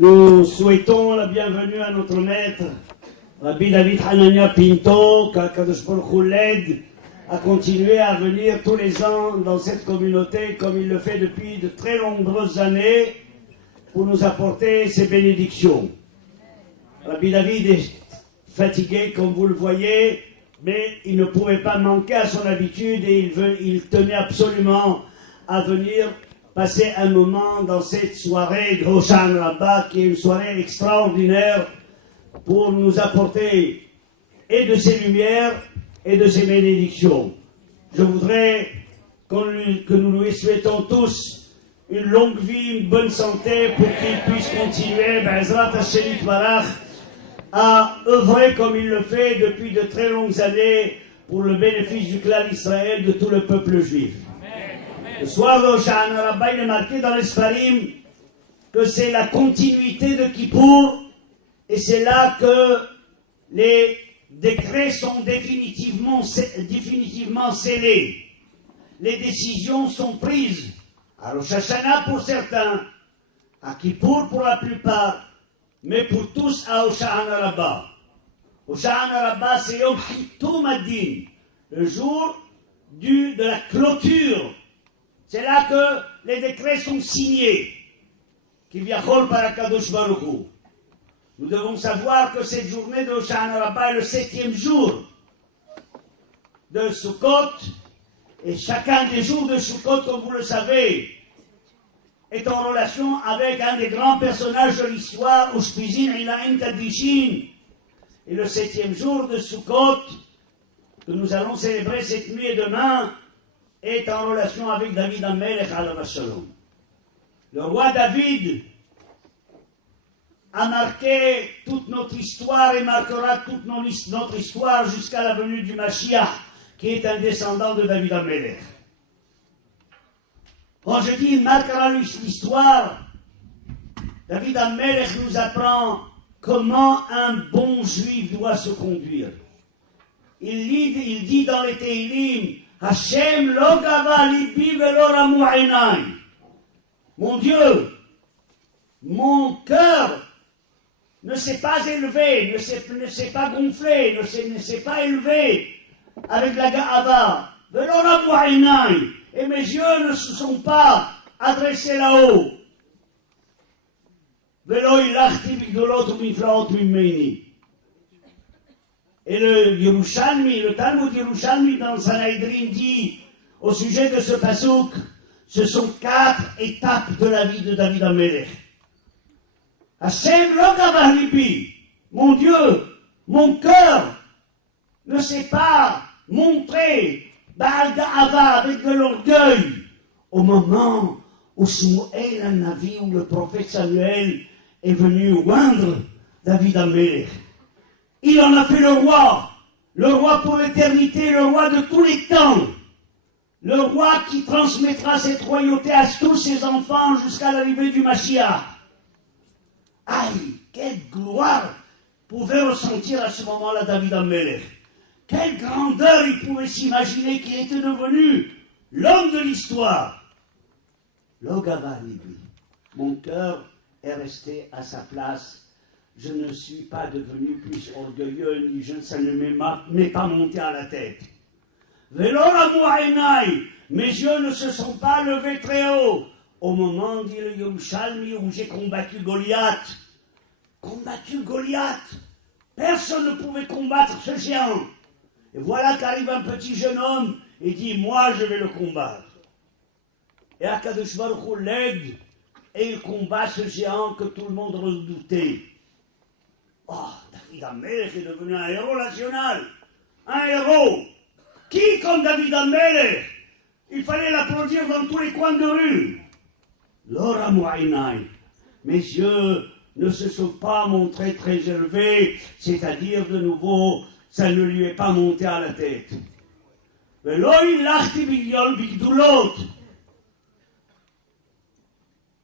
Nous souhaitons la bienvenue à notre maître, Rabbi David Hanania Pinto, qu'Akadosh Baruch Hu l'aide à continuer à venir tous les ans dans cette communauté comme il le fait depuis de très nombreuses années pour nous apporter ses bénédictions. Rabbi David est fatigué comme vous le voyez, mais il ne pouvait pas manquer à son habitude et il tenait absolument à venir passer un moment dans cette soirée de Hoshana Rabbah, qui est une soirée extraordinaire pour nous apporter et de ses lumières et de ses bénédictions. Je voudrais que nous lui souhaitons tous une longue vie, une bonne santé pour qu'il puisse continuer, Be'ezrat Hashem Yitbarach, à œuvrer comme il le fait depuis de très longues années pour le bénéfice du clan d'Israël, de tout le peuple juif. Le soir de Hoshana Rabbah, il est marqué dans les Sfarim que c'est la continuité de Kippour, et c'est là que les décrets sont définitivement scellés. Les décisions sont prises. À Rosh Hashanah pour certains, à Kippour pour la plupart, mais pour tous à Hoshana Rabbah. Hoshana Rabbah, c'est Yom Chitum Adin, le jour de la clôture. C'est là que les décrets sont signés, qui viachol par Akadosh Baruch Hu. Nous devons savoir que cette journée de Hoshana Rabbah est le 7e jour de Sukkot, et chacun des jours de Sukkot, comme vous le savez, est en relation avec un des grands personnages de l'histoire, Ushpizin Ilaim Kadishin. Et le 7e jour de Sukkot, que nous allons célébrer cette nuit et demain, est en relation avec David Amelech alav shalom. Le roi David a marqué toute notre histoire et marquera toute notre histoire jusqu'à la venue du Mashiach, qui est un descendant de David Amelech. Quand je dis il marquera l'histoire, David Amelech nous apprend comment un bon juif doit se conduire. Il dit dans les Teilim, Hashem lo gava libi velo ramu einai. Mon Dieu, mon cœur ne s'est pas élevé, ne s'est pas gonflé, ne s'est pas élevé avec la ga'ava. Velo ramu einai. Et mes yeux ne se sont pas adressés là-haut. Velo ilachti bigdolot umiflaot mimmeini. Et le Yerushalmi, le Talmud Yerushalmi dans le Sanhedrin dit au sujet de ce pasouk, ce sont 4 étapes de la vie de David Amelech. Hashem lo gavah libi, mon Dieu, mon cœur ne s'est pas montré Baal Ga'ava avec de l'orgueil au moment où Shmuel al-Navi, où le prophète Samuel est venu oindre David Amelech. Il en a fait le roi pour l'éternité, le roi de tous les temps, le roi qui transmettra cette royauté à tous ses enfants jusqu'à l'arrivée du Mashiach. Aïe, quelle gloire pouvait ressentir à ce moment-là David Amelech. Quelle grandeur il pouvait s'imaginer qu'il était devenu l'homme de l'histoire. Logava Libi, mon cœur est resté à sa place. Je ne suis pas devenu plus orgueilleux, ni ça ne m'est pas monté à la tête. Mes yeux ne se sont pas levés très haut. Au moment, dit le Yerushalmi, où j'ai combattu Goliath. Personne ne pouvait combattre ce géant. Et voilà qu'arrive un petit jeune homme et dit, moi je vais le combattre. Et Akadosh Baruch Hu l'aide et il combat ce géant que tout le monde redoutait. Oh, David Amelech est devenu un héros national. Un héros. Qui comme David Amelech? Il fallait l'applaudir dans tous les coins de rue. L'ora mu'ainai. Mes yeux ne se sont pas montrés très élevés, c'est-à-dire de nouveau, ça ne lui est pas monté à la tête.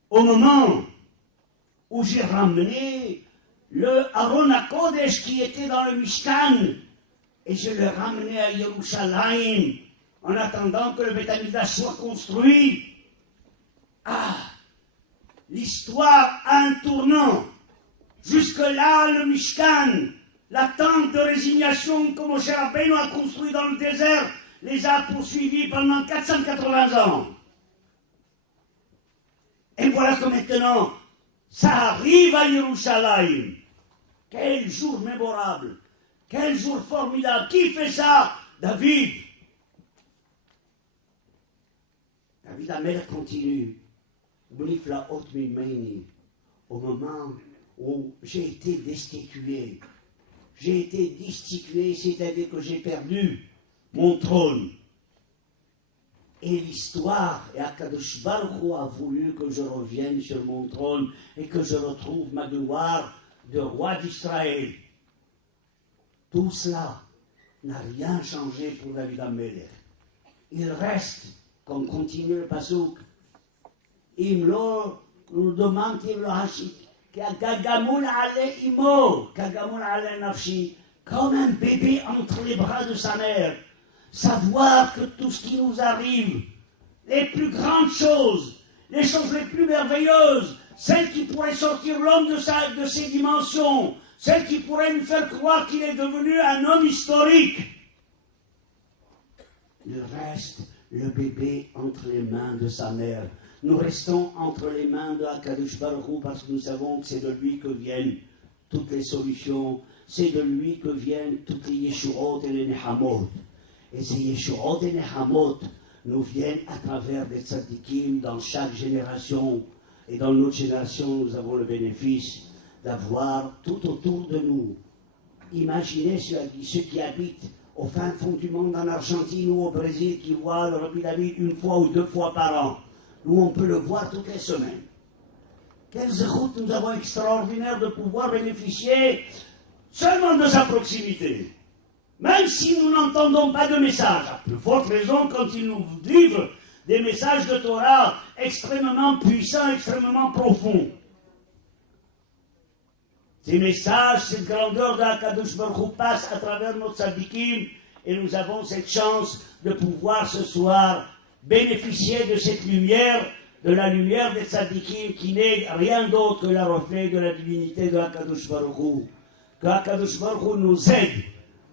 Au moment où j'ai ramené le Aaron HaKodesh qui était dans le Mishkan, et je l'ai ramené à Yerushalayim, en attendant que le Beth Amikdash soit construit. Ah, l'histoire a un tournant. Jusque-là, le Mishkan, la tente de résignation que Moshe Rabbeinu a construit dans le désert, les a poursuivis pendant 480 ans. Et voilà que maintenant, ça arrive à Yerushalayim. Quel jour mémorable, quel jour formidable. Qui fait ça? David. David Amelech continue. Au moment où j'ai été destitué, c'est-à-dire que j'ai perdu mon trône. Et l'histoire, et Akadosh Baruch Hu a voulu que je revienne sur mon trône et que je retrouve ma gloire de roi d'Israël. Tout cela n'a rien changé pour David Amelech. Il reste, comme continue le pasuk, Imlo, nous demande Imlo Hashit, Kagamoul Ale Imo, Kagamoul Ale Nafshi, comme un bébé entre les bras de sa mère. Savoir que tout ce qui nous arrive, les plus grandes choses, les choses les plus merveilleuses, celles qui pourraient sortir l'homme de ses dimensions, celles qui pourraient nous faire croire qu'il est devenu un homme historique. Il reste le bébé entre les mains de sa mère. Nous restons entre les mains de Akadosh Baruch Hu parce que nous savons que c'est de lui que viennent toutes les solutions, c'est de lui que viennent toutes les Yeshuot et les Nehamot. Et ces Yeshuot et Nehamot nous viennent à travers des tzadikim dans chaque génération. Et dans notre génération, nous avons le bénéfice d'avoir tout autour de nous. Imaginez ceux qui habitent au fin fond du monde, en Argentine ou au Brésil, qui voient le Rabbi David une fois ou 2 fois par an. Nous, on peut le voir toutes les semaines. Quelle route nous avons extraordinaire de pouvoir bénéficier seulement de sa proximité. Même si nous n'entendons pas de message, à plus forte raison quand ils nous livrent des messages de Torah extrêmement puissants, extrêmement profonds. Ces messages, cette grandeur d'Akadosh Baruch Hu passe à travers notre tzadikim et nous avons cette chance de pouvoir ce soir bénéficier de cette lumière, de la lumière des tzadikim qui n'est rien d'autre que le reflet de la divinité de Akadosh Baruch Hu. Que Akadosh Baruch Hu nous aide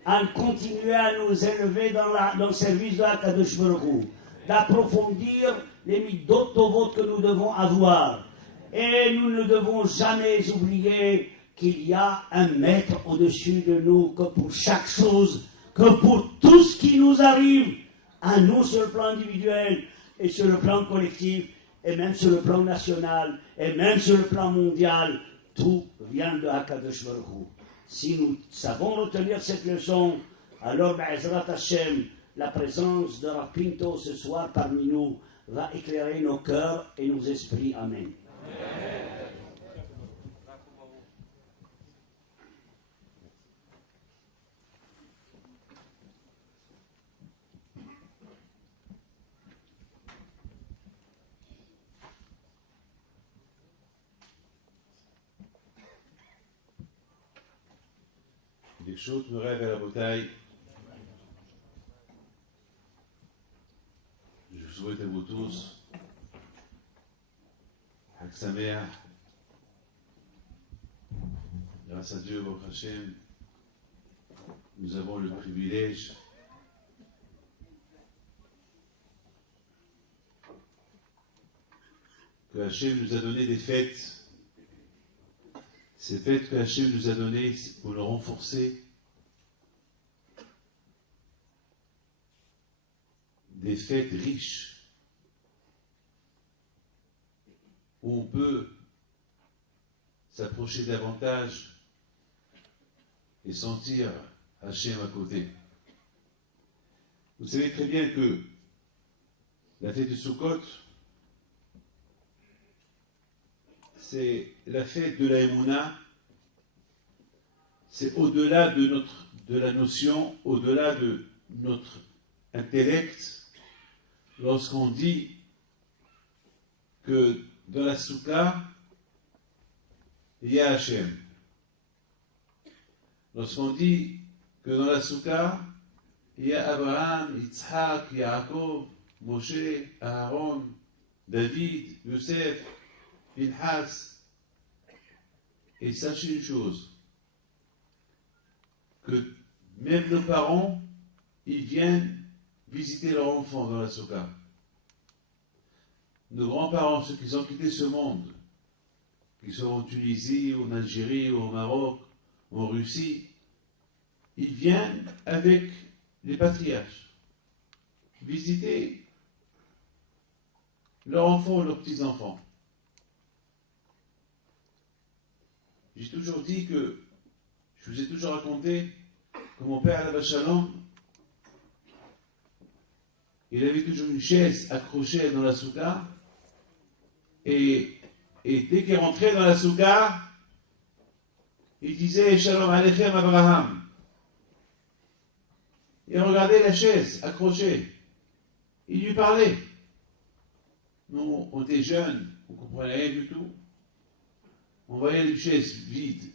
à continuer à nous élever dans le service de Akadosh Baruch Hu, d'approfondir les midot tovot que nous devons avoir. Et nous ne devons jamais oublier qu'il y a un maître au-dessus de nous, que pour chaque chose, que pour tout ce qui nous arrive, à nous sur le plan individuel et sur le plan collectif, et même sur le plan national, et même sur le plan mondial, tout vient de Akadosh Baruch Hu. Si nous savons retenir cette leçon, alors, Be'ezrat Hashem, la présence de Rav Pinto ce soir parmi nous va éclairer nos cœurs et nos esprits. Amen. ברשות מוריי ורבותיי, je vous souhaite à vous tous Chag Sameach. Grâce à Dieu, Baruch Hashem, nous avons le privilège que Hashem nous a donné des fêtes. Ces fêtes que Hashem nous a données pour le renforcer, des fêtes riches, où on peut s'approcher davantage et sentir Hashem à côté. Vous savez très bien que la fête de Sukkot, c'est la fête de la Emouna, c'est au-delà de la notion, au-delà de notre intellect, lorsqu'on dit que dans la Soukha, il y a Hachem. Lorsqu'on dit que dans la Soukha, il y a Abraham, Yitzhak, Yaakov, Moshe, Aaron, David, Yosef, Pinhas, Et sachez une chose, que même nos parents, ils viennent visiter leurs enfants dans la souka. Nos grands-parents, ceux qui ont quitté ce monde, qui sont en Tunisie, ou en Algérie, ou au Maroc, ou en Russie, ils viennent avec les patriarches visiter leurs enfants ou leurs petits-enfants. J'ai toujours dit que, je vous ai toujours raconté que mon père, Alain Shalom, il avait toujours une chaise accrochée dans la souka, et dès qu'il rentrait dans la souka, il disait Shalom Aleichem Abraham. Il regardait la chaise accrochée. Il lui parlait. Nous, on était jeunes, on ne comprenait rien du tout. On voyait une chaise vide.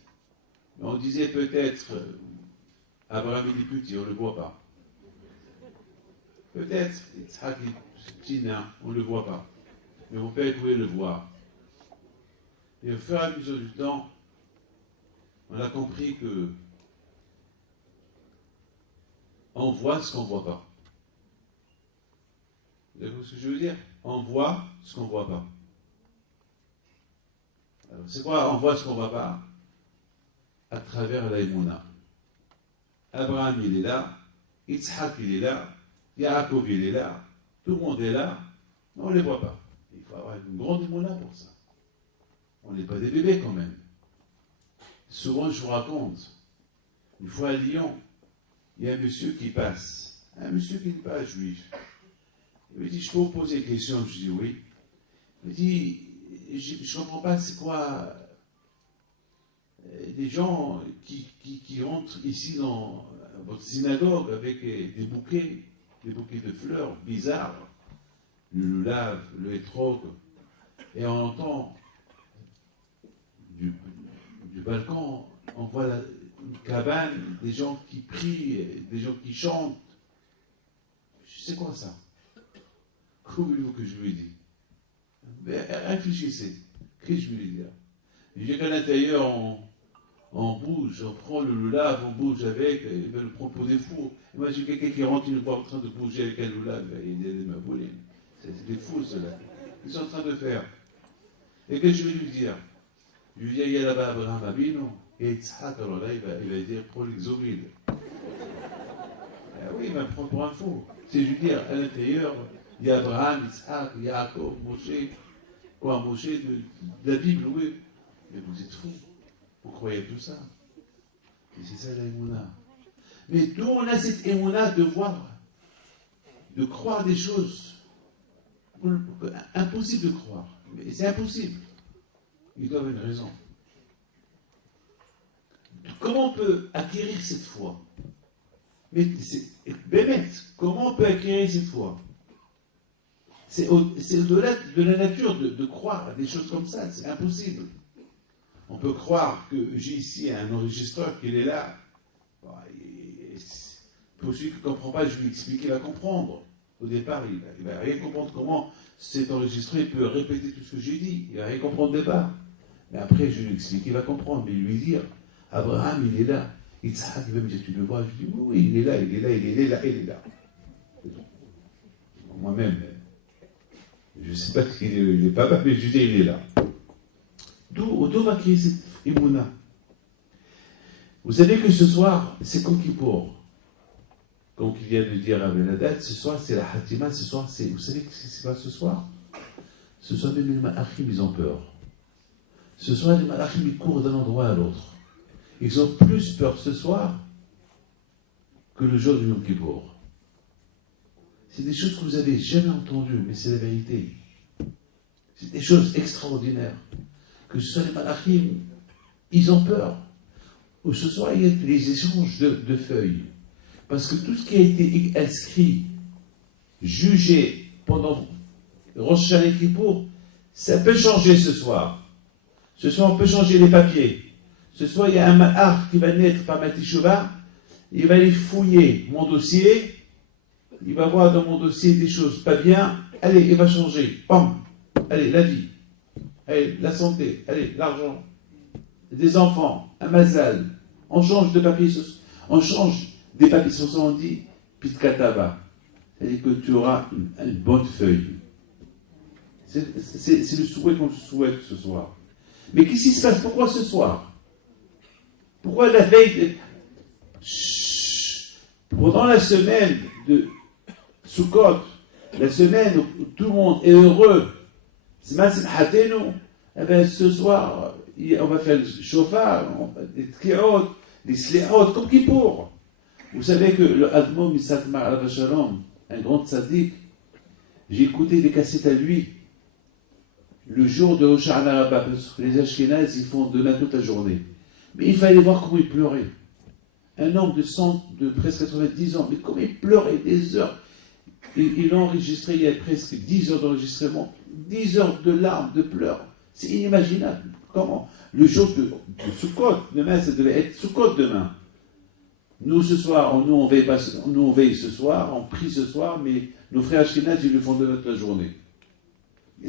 Mais on disait peut-être, Abraham il est petit, on ne le voit pas. Peut-être, Yitzhak est petit nain, on ne le voit pas. Mais mon père pouvait le voir. Et au fur et à mesure du temps, on a compris que on voit ce qu'on ne voit pas. Vous savez ce que je veux dire? On voit ce qu'on ne voit pas. Alors, c'est quoi on voit ce qu'on ne voit pas? À travers la Emouna. Abraham, il est là. Yitzhak, il est là. Yaakov, il est là. Tout le monde est là. Mais on ne les voit pas. Il faut avoir une grande Emouna pour ça. On n'est pas des bébés quand même. Souvent, je vous raconte, une fois à Lyon, il y a un monsieur qui passe. Un monsieur qui n'est pas juif. Il me dit, je peux vous poser une question? Je dis oui. Il me dit, je ne comprends pas, c'est quoi les gens qui rentrent ici dans votre synagogue avec des bouquets de fleurs bizarres, le lave, le hétrog, et on entend du balcon, on voit une cabane, des gens qui prient, des gens qui chantent. Je sais quoi ça? Comment voulez-vous que je lui dise? Réfléchissez. Qu'est-ce que je voulais dire? Je dis qu'à l'intérieur, on bouge, on prend le lave, on bouge avec, il va le prendre pour des fous. Moi, j'ai quelqu'un qui rentre, il me voit en train de bouger avec un lave, il est ma boulée. C'est des fous, ceux-là. Ils sont en train de faire. Et qu'est-ce que je vais lui dire? Je lui dis, il y a là-bas Abraham Abino, et Yitzhak, alors là, il va dire, prends l'exomile. Oui, il va me prendre pour un fou. C'est je veux dire, à l'intérieur, il y a Abraham, Yitzhak, Yaakov, Moshe, quoi, Moshe de la Bible, oui. Mais vous êtes fous. Vous croyez tout ça. Et c'est ça la Emouna. Mais nous, on a cette Emouna de voir, de croire des choses impossibles de croire. Mais c'est impossible. Ils doivent avoir une raison. Comment on peut acquérir cette foi? Mais c'est bébête. Comment on peut acquérir cette foi? C'est au-delà de la nature de croire à des choses comme ça. C'est impossible. On peut croire que j'ai ici un enregistreur, qu'il est là. Pour celui qui ne comprend pas, je lui explique, il va comprendre. Au départ, il ne va rien comprendre comment cet enregistré peut répéter tout ce que j'ai dit. Il ne va rien comprendre au départ. Mais après, je lui explique, il va comprendre. Mais lui dire, Abraham, il est là. Yitzhak, il va me dire, tu le vois? Je dis, oui, il est là, il est là, il est là, il est là. Moi-même, je ne sais pas qu'il est pas, mais je dis, il est là. D'où va créer cette Emouna? Vous savez que ce soir, c'est Yom Kippour. Comme il vient de dire à Benadat, ce soir, c'est la Hatima, ce soir, c'est. Vous savez ce qui se passe ce soir? Ce soir, même les Malachim, ils ont peur. Ce soir, les Malachim, ils courent d'un endroit à l'autre. Ils ont plus peur ce soir que le jour du Yom Kippour. C'est des choses que vous n'avez jamais entendues, mais c'est la vérité. C'est des choses extraordinaires. Que ce soit les Malachim, ils ont peur. Ou ce soir, il y a les échanges de feuilles. Parce que tout ce qui a été inscrit, jugé pendant Rosh Hashanah Kippour, ça peut changer ce soir. Ce soir, on peut changer les papiers. Ce soir, il y a un Mahar qui va naître par Matishuva. Il va aller fouiller mon dossier. Il va voir dans mon dossier des choses pas bien. Allez, il va changer. Bam. Allez, la vie. Allez, la santé. Allez, l'argent. des enfants, un mazal, on change de papier, on change des papiers sur ça, on dit pitkataba, c'est-à-dire que tu auras une bonne feuille. C'est le souhait qu'on souhaite ce soir. Mais qu'est-ce qui se passe? Pourquoi ce soir? Pourquoi la veille? Pendant la semaine de Sukkot, la semaine où tout le monde est heureux, eh bien, ce soir, on va faire le chauffard, les tkiot, les sliot, comme Kippour. Vous savez que le Admon Misakmar al-Bashalom, un grand tzaddik, j'ai écouté des cassettes à lui, le jour de Rosh Hashanah, parce que les Ashkénazes, ils font demain toute la journée. Mais il fallait voir comment il pleurait. Un homme de presque 90 ans, mais comment il pleurait des heures. Il a enregistré, il y a presque 10 heures d'enregistrement, 10 heures de larmes, de pleurs. C'est inimaginable. Comment? Le jour de Sukkot, demain, ça devait être Sukkot demain. Nous, ce soir, nous, on veille ce soir, on prie ce soir, mais nos frères Ashkénazes, ils le font de toute la journée. Et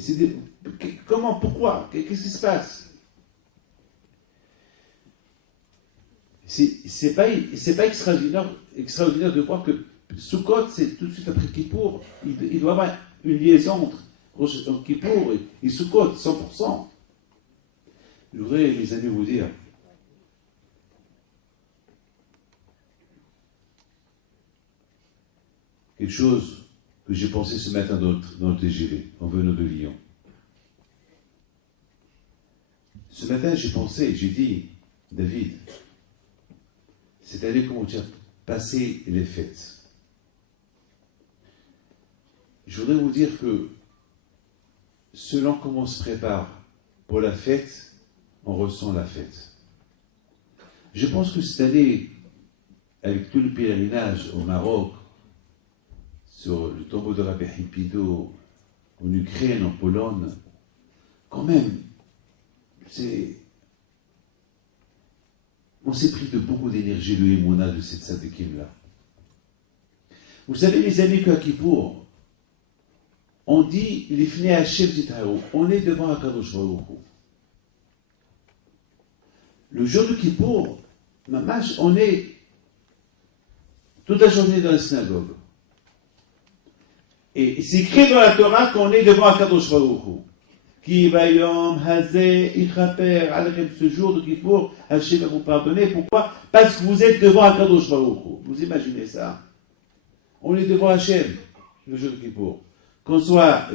comment? Pourquoi? Qu'est-ce qui se passe? C'est pas extraordinaire de voir que Sukkot, c'est tout de suite après Kippour. Il doit y avoir une liaison entre Kippour et Sukkot, 100%. Je voudrais, les amis, vous dire quelque chose que j'ai pensé ce matin dans le TGV, en venant de Lyon. Ce matin, j'ai dit, David, cette année, comment tu as passé les fêtes? Je voudrais vous dire que selon comment on se prépare pour la fête, on ressent la fête. Je pense que cette année, avec tout le pèlerinage au Maroc, sur le tombeau de Rabbi Hippido, en Ukraine, en Pologne, quand même, on s'est pris de beaucoup d'énergie, le Emouna de cette Tzadikim-là. Vous savez, les amis, qu'à Kippour, on dit, l'Ifnei Hashem Titraou, on est devant Akadosh Baruch Hu. Le jour de Kippour, mamash, on est toute la journée dans la synagogue. Et c'est écrit dans la Torah qu'on est devant Akadosh Baruch Hu. Ki bayom hazeh ichaper alechem, ce jour de Kippour, Hashem va vous pardonner. Pourquoi? Parce que vous êtes devant Akadosh Baruch Hu. Vous imaginez ça? On est devant Hashem, le jour de Kippour. Qu'on soit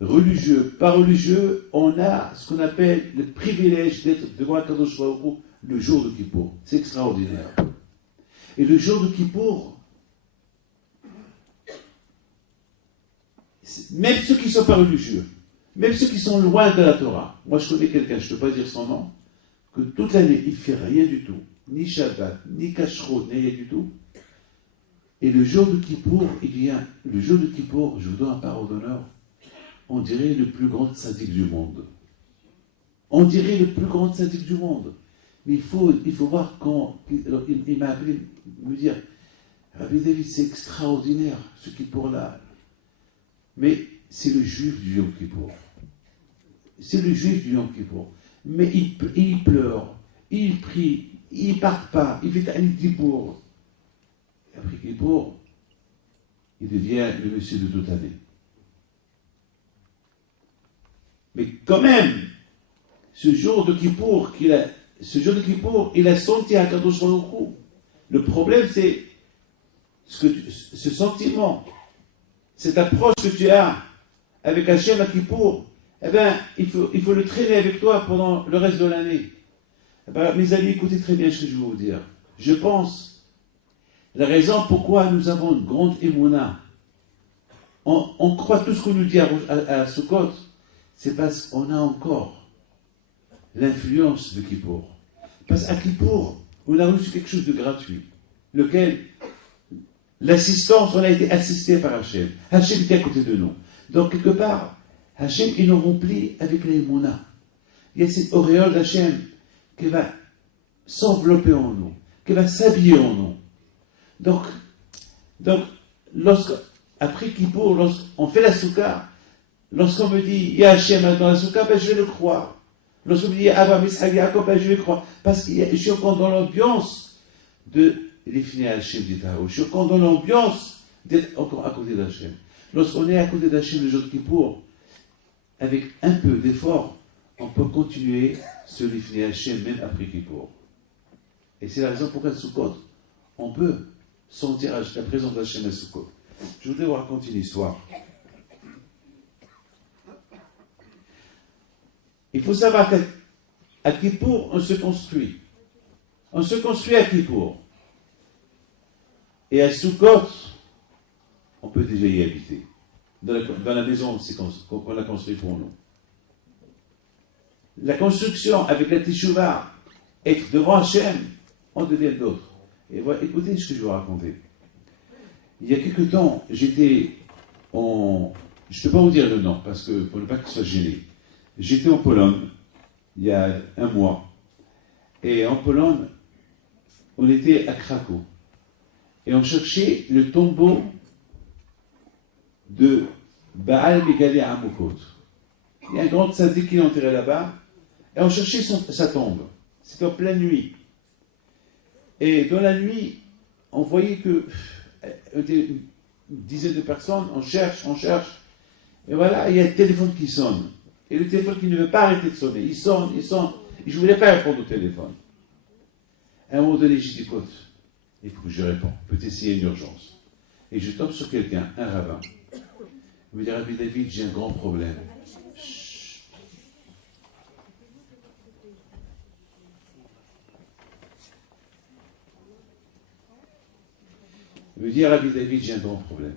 religieux, pas religieux, on a ce qu'on appelle le privilège d'être devant Akadosh Baruch Hu le jour de Kippour. C'est extraordinaire. Et le jour de Kippour, même ceux qui ne sont pas religieux, même ceux qui sont loin de la Torah, moi je connais quelqu'un, je ne peux pas dire son nom, que toute l'année il ne fait rien du tout, ni Shabbat, ni Kashrut, ni rien du tout. Et le jour de Kippour, le jour de Kippour, je vous donne un parole d'honneur, on dirait le plus grand tzaddik du monde. On dirait le plus grand tzaddik du monde. Mais il faut voir quand il m'a appelé me dire, Rabbi David, c'est extraordinaire ce Kippour-là. Mais c'est le juif du Yom Kippour. C'est le juif du Yom Kippour. Mais il pleure, il prie, il ne part pas, il fait un Kippour. Et après Kippour, il devient le monsieur de toute année. Mais quand même, ce jour de Kippour, il a senti à Kadosh Baruch Hu. Le problème, c'est ce sentiment, cette approche que tu as avec Hachem à Kippour, eh bien, il faut le traîner avec toi pendant le reste de l'année. Eh bien, mes amis, écoutez très bien ce que je vais vous dire. Je pense, la raison pourquoi nous avons une grande émouna, on croit tout ce qu'on nous dit à Sukkot, c'est parce qu'on a encore l'influence de Kippour. Parce qu'à Kippour, on a reçu quelque chose de gratuit, lequel l'assistance, on a été assisté par Hachem. Hachem était à côté de nous. Donc, quelque part, Hachem, il nous remplit avec l'émouna. Il y a cette auréole d'Hachem qui va s'envelopper en nous, qui va s'habiller en nous. Donc après Kippour, lorsqu'on fait la soukha, lorsqu'on me dit, il y a Hachem dans la soukha, ben je vais le croire. Lorsque vous dites, ah bah, Mitzhak Yaakov, ben, je vais croire. Parce que je suis encore dans l'ambiance de l'Ifni Hachem d'Itao. Je suis encore dans l'ambiance d'être encore à côté d'Hachem. Lorsqu'on est à côté d'Hachem le jour de Kippour, avec un peu d'effort, on peut continuer ce l'Ifni Hachem même après Kippour. Et c'est la raison pourquoi Sukkot, on peut sentir la présence d'Hachem à Sukkot. Je voudrais vous raconter une histoire. Il faut savoir qu'à Kippour, on se construit. On se construit à Kippour. Et à Sukkot, on peut déjà y habiter. Dans la maison qu'on a construite pour nous. La construction avec la Teshuvah, être devant Hachem, on devient d'autres. Et voilà, écoutez ce que je vais vous raconter. Il y a quelque temps, j'étais en... Je ne peux pas vous dire le nom, parce que pour ne pas qu'il soit gêné. J'étais en Pologne, il y a un mois. Et en Pologne, on était à Krakow. Et on cherchait le tombeau de Baal Megalé Amokot. Il y a un grand tzaddik qui est enterré là-bas. Et on cherchait sa tombe. C'était en pleine nuit. Et dans la nuit, on voyait que une dizaine de personnes, on cherche. Et voilà, il y a un téléphone qui sonne. Et le téléphone qui ne veut pas arrêter de sonner. Il sonne. Et je ne voulais pas répondre au téléphone. À un moment donné, j'ai dit, écoute, il faut que je réponds. Peut-être s'il y a une urgence. Et je tombe sur quelqu'un, un rabbin. Il me dit, Rabbi David, j'ai un grand problème. Chut. Il me dit, Rabbi David, j'ai un grand problème.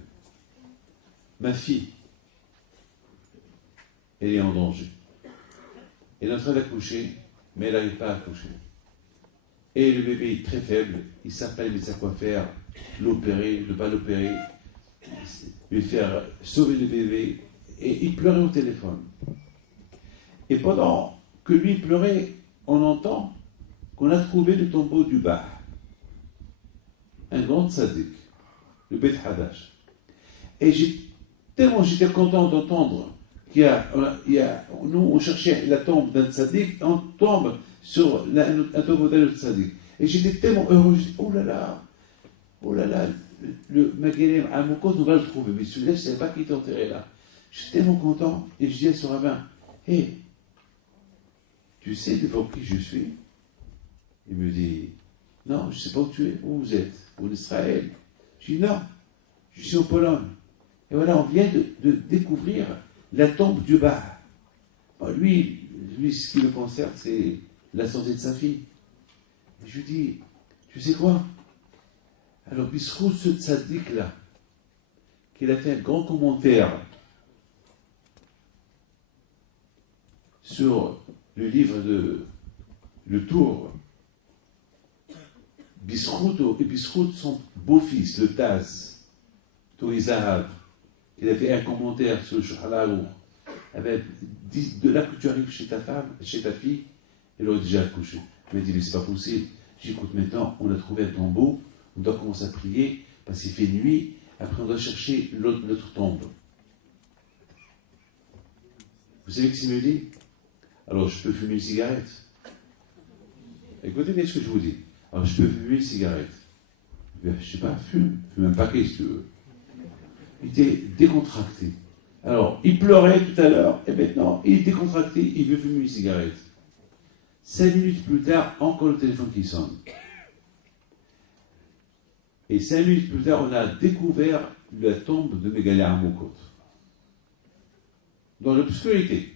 Ma fille, elle est en danger. Elle est en train d'accoucher, mais elle n'arrive pas à accoucher. Et le bébé est très faible, il ne savent pas les médecins quoi faire, l'opérer, ne pas l'opérer, lui faire sauver le bébé, et il pleurait au téléphone. Et pendant que lui pleurait, on entend qu'on a trouvé le tombeau du Bah, un grand tzaddik, le Beth Hadash. Et j'étais content d'entendre nous on cherchait la tombe d'un tzaddik, on tombe sur un tombeau d'un tzaddik. Et j'étais tellement heureux, je dis, oh là là, le Megalé Amokot, on va le trouver. Mais celui-là, je ne savais pas qu'il était enterré là. J'étais tellement content, et je dis à ce rabbin, hé, tu sais devant qui je suis? Il me dit, non, je ne sais pas où tu es, où vous êtes, en Israël. Je dis, non, je suis en Pologne. Et voilà, on vient de découvrir la tombe du Bah. Bon, lui, ce qui le concerne, c'est la santé de sa fille. Et je lui dis, tu sais quoi? Alors, Bisrou, ce tzaddik-là, qu'il a fait un grand commentaire sur le livre de Le Tour, Bisrout et Bisrout, son beau-fils, le Taz, Tori Zahav, il a fait un commentaire sur le Shahalaour. De là que tu arrives chez ta femme, chez ta fille, elle aurait déjà accouché. Il m'a dit, mais c'est pas possible. J'écoute maintenant, on a trouvé un tombeau, on doit commencer à prier, parce qu'il fait nuit, après on doit chercher l'autre tombe. Vous savez ce qu'il me dit? Alors, je peux fumer une cigarette. Écoutez bien ce que je vous dis. Alors, je peux fumer une cigarette. Je ne sais pas, fume un paquet si tu veux. Il était décontracté. Alors, il pleurait tout à l'heure, et maintenant, il est décontracté, il veut fumer une cigarette. 5 minutes plus tard, encore le téléphone qui sonne. Et 5 minutes plus tard, on a découvert la tombe de Megalé Amokot. Dans l'obscurité.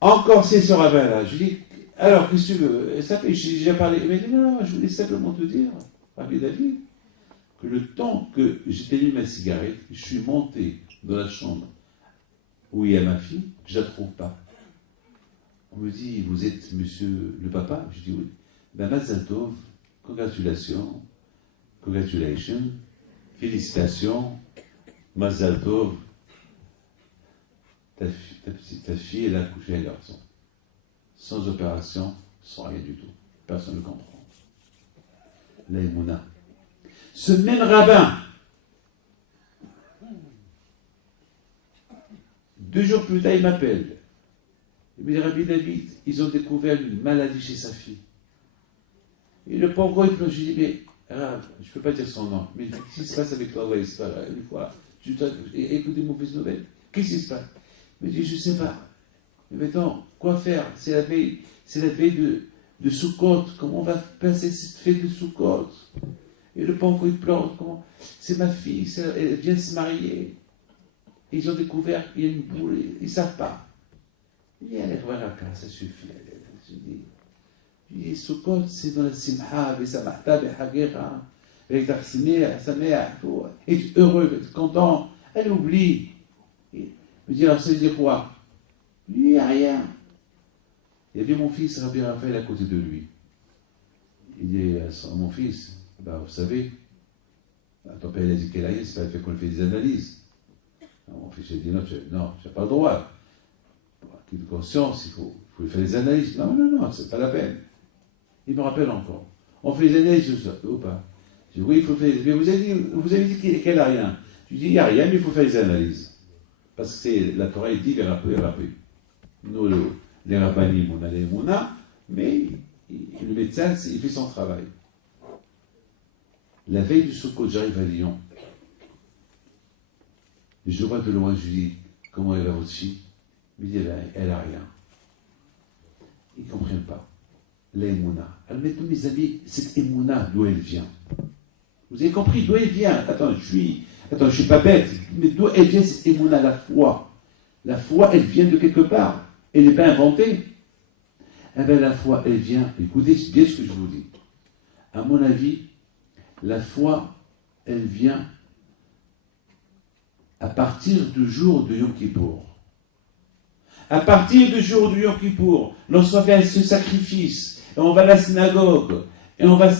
Encore c'est ce rabbin-là. Je dis, alors, qu'est-ce que tu veux? Ça fait, j'ai déjà parlé. Il m'a dit, non, je voulais simplement te dire, Rabbi David, que le temps que j'ai allumé ma cigarette, je suis monté dans la chambre où il y a ma fille, je ne la trouve pas. On me dit, vous êtes monsieur le papa? Je dis oui. Ben, Mazal Tov, congratulations, félicitations, Mazal Tov, ta fille, elle a accouché un garçon. Sans opération, sans rien du tout. Personne ne comprend. L'aïmouna. Ce même rabbin, 2 jours plus tard, il m'appelle. Mais Rabbi David, ils ont découvert une maladie chez sa fille. Et le pauvre, je lui dis, mais Rav, je ne peux pas dire son nom, mais qu'est-ce qui se passe avec toi, ouais, une fois, je dois écouter des mauvaises nouvelles. Qu'est-ce qui se passe? Il me dit, je ne sais pas. Mais maintenant, quoi faire? C'est la veille de Sukkot. Comment on va passer cette fête de Sukkot? Et le pauvre, il pleure. C'est ma fille, elle vient de se marier. Ils ont découvert qu'il y a une boule, ils ne savent pas. Il dit, allez, voilà, ça suffit. Je dis, Sukkot, c'est dans la simha, avec sa mahta, avec Hagera, avec sa mère, être heureux, être content. Elle oublie. Il me dit, alors ça veut dire quoi? Il n'y a rien. Il y avait mon fils, Rabbi Raphaël, à côté de lui. Il dit à mon fils, vous savez, ton père il a dit qu'elle a rien, c'est pas le fait qu'on fait des analyses. Alors, mon fils a dit, non, tu n'as pas le droit. Pour acquis de conscience, il faut faire des analyses. Non, c'est pas la peine. Il me rappelle encore. On fait des analyses, ou pas? Je dis, oui, il faut faire. Mais vous avez dit qu'elle n'a rien. Je dis, il n'y a rien, mais il faut faire des analyses. Parce que la Torah, il dit, les rappels. Nous, les rabbinim, on a les mouna, mais le médecin, il fait son travail. La veille du Sukkot, j'arrive à Lyon. Je vois de loin, je lui dis, comment elle va votre fille? Il me dit, elle n'a rien. Ils ne comprennent pas. L'émouna. Alors maintenant, mes amis, cette émouna, d'où elle vient? Vous avez compris d'où elle vient? Attends, je suis pas bête, mais d'où elle vient cette émouna, la foi? La foi, elle vient de quelque part. Elle n'est pas inventée. Eh bien, la foi, elle vient. Écoutez bien ce que je vous dis. À mon avis, la foi, elle vient à partir du jour de Yom Kippour. À partir du jour de Yom Kippour, lorsqu'on fait ce sacrifice, et on va à la synagogue, et on va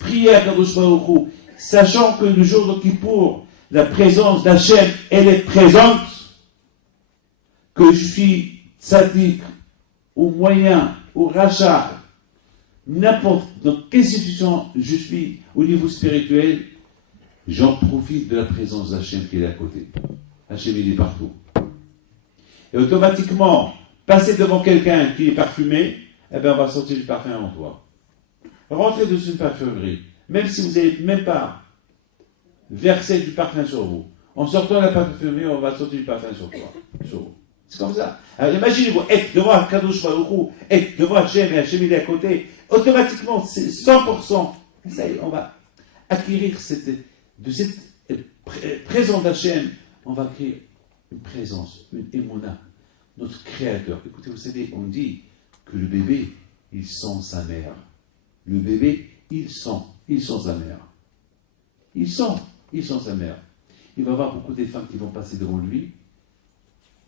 prier à Kadosh Baruch Hu, sachant que le jour de Kippour, la présence d'Hachem, elle est présente, que je suis tzaddik, ou moyen, ou rachat, n'importe dans quelle situation je suis au niveau spirituel, j'en profite de la présence d'Hachem qui est à côté. Hachem, il est partout. Et automatiquement, passer devant quelqu'un qui est parfumé, eh bien, on va sortir du parfum en toi. Rentrez dans une parfumerie, même si vous n'avez même pas versé du parfum sur vous. En sortant de la parfumerie, on va sortir du parfum sur toi. Sur vous. C'est comme ça. Alors imaginez-vous être devant Kadosh Baruch Hu, être devant Hachem et Hachem il est à côté. Automatiquement, c'est 100%. Et ça y est, on va acquérir de cette présence d'Hachem, on va acquérir une présence, une émona, notre Créateur. Écoutez, vous savez, on dit que le bébé, il sent sa mère. Le bébé, il sent sa mère. Il sent sa mère. Il va y avoir beaucoup de femmes qui vont passer devant lui.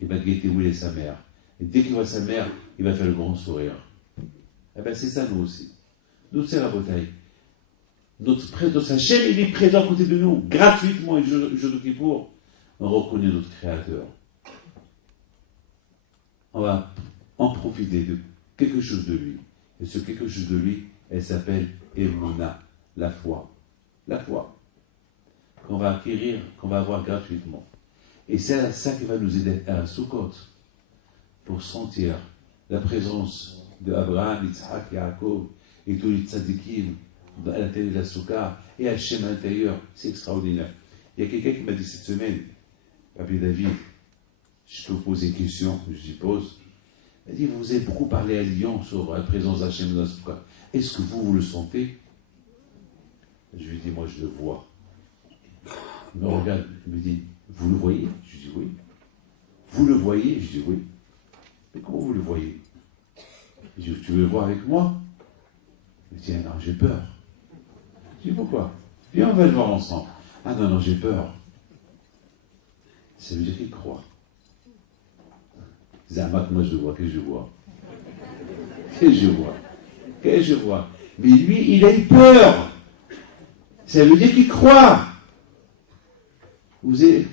Il va guetter où est sa mère. Et dès qu'il voit sa mère, il va faire le grand sourire. Eh bien, c'est ça, nous aussi. Nous, c'est la bataille. Notre présence, Hachem, il est présent à côté de nous, gratuitement, et le jour de Kippour, on reconnaît notre Créateur. On va en profiter de quelque chose de lui. Et ce quelque chose de lui, elle s'appelle Emuna, la foi. La foi. Qu'on va acquérir, qu'on va avoir gratuitement. Et c'est ça qui va nous aider à Sukkot, pour sentir la présence de Abraham, Yitzhak, Yaakov, et tous les tzadikim à l'intérieur de la Souka, et Hachem à l'intérieur. C'est extraordinaire. Il y a quelqu'un qui m'a dit cette semaine, Rabbi David, je peux vous poser une question, je lui pose. Il a dit, vous avez beaucoup parlé à Lyon sur la présence d'Hachem dans la Souka. Est-ce que vous le sentez? Je lui dis, moi je le vois. Il me regarde, il me dit, vous le voyez? Je dis oui. Vous le voyez? Je dis oui. Mais comment vous le voyez? Je dis, tu veux le voir avec moi? Il me dit, ah non, j'ai peur. Je dis, pourquoi? Viens, on va le voir ensemble. Ah non, j'ai peur. Ça veut dire qu'il croit. Zermat, moi je le vois, qu'est-ce que je vois? Qu'est-ce que je vois? Mais lui, il a eu peur. Ça veut dire qu'il croit. Vous n'avez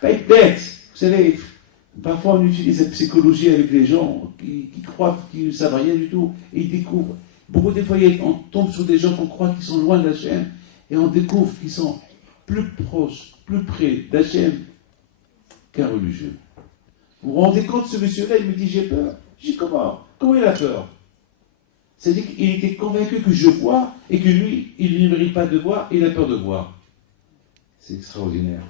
pas être bête. Vous savez, parfois on utilise la psychologie avec les gens qui croient qu'ils ne savent rien du tout et ils découvrent. Beaucoup de fois, on tombe sur des gens qu'on croit qu'ils sont loin d'Hachem et on découvre qu'ils sont plus proches, plus près d'Hachem qu'un religieux. Vous vous rendez compte, ce monsieur-là, il me dit j'ai peur. Je dis, comment il a peur? C'est-à-dire qu'il était convaincu que je bois et que lui, il ne mérite pas de boire, il a peur de boire. C'est extraordinaire.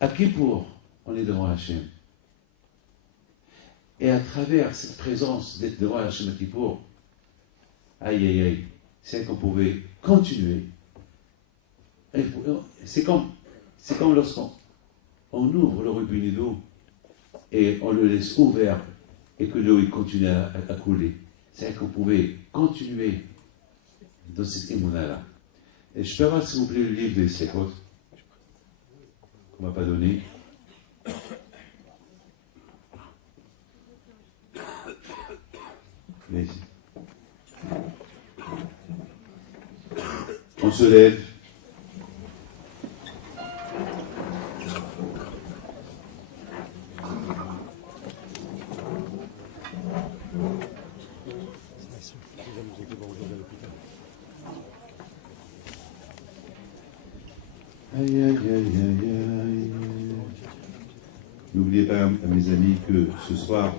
À Kippour, on est devant Hachem. Et à travers cette présence d'être devant Hachem à Kippour, aïe aïe aïe, c'est qu'on pouvait continuer. C'est comme lorsqu'on ouvre le robinet d'eau et on le laisse ouvert et que l'eau continue à couler. C'est qu'on pouvait continuer dans cette émouna-là. Et je peux avoir, s'il vous plaît, le livre de Sekot qu'on ne m'a pas donné. Vas-y. On se lève. Aïe, aïe, aïe, aïe, aïe. N'oubliez pas, mes amis, que ce soir,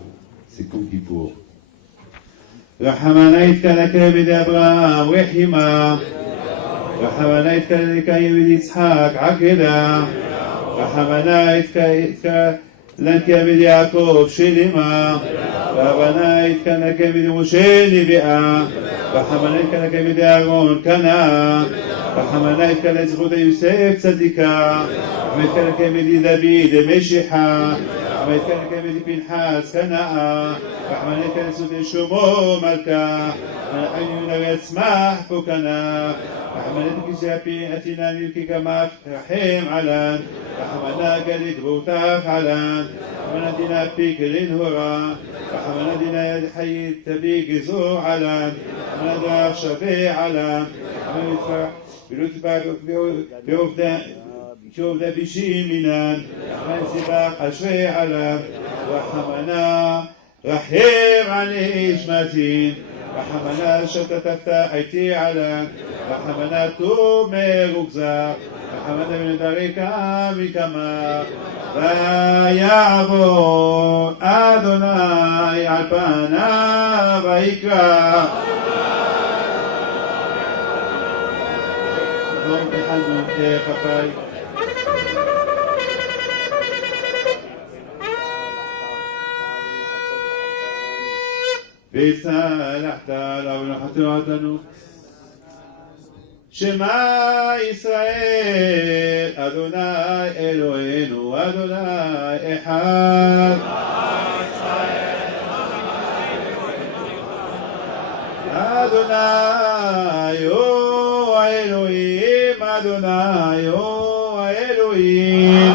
c'est Yom Kippour. رحمنا يتكلك يبدي أبراهام وحما رحمنا يتكلك يبدي إسحاق عقدا رحمنا يتكلك يبدي يعقوب شلما رحمنا يتكلك يبدي مشي نبيئا رحمنا يتكلك يبدي أرون كنا رحمنا يتكلك زغود يوسف صديقا رحمنا يتكلك يبدي داوود مشيحا رحمنا يتكلك يبدي بنحاس كنا رحمنا يتكلك شمو ملكا أن يسمح بكنا رحمنا يتكلك أتينا ملكي كما رحيم علان رحمنا قلت بوتاف علان رحمنا دينا بيك للهرا رحمنا دينا حي تبيك زو علان رحمنا دار شفي علان رحمنا يتفرح بلطفة بيوفدا بشيمنان رحمنا سباق أشفي علان رحمنا رحيم عليه إشماتين رحمنا شتى تفتح عيتي علان رحمنا توب مغزر رحمنا من دارك مكما ויעבור אדוני על פניו ויקרא וסלחת לו ולחטאתנו שמע ישראל אדוני אלוהינו אדוני אחד אדוני הוא האלוהים אדוני הוא האלוהים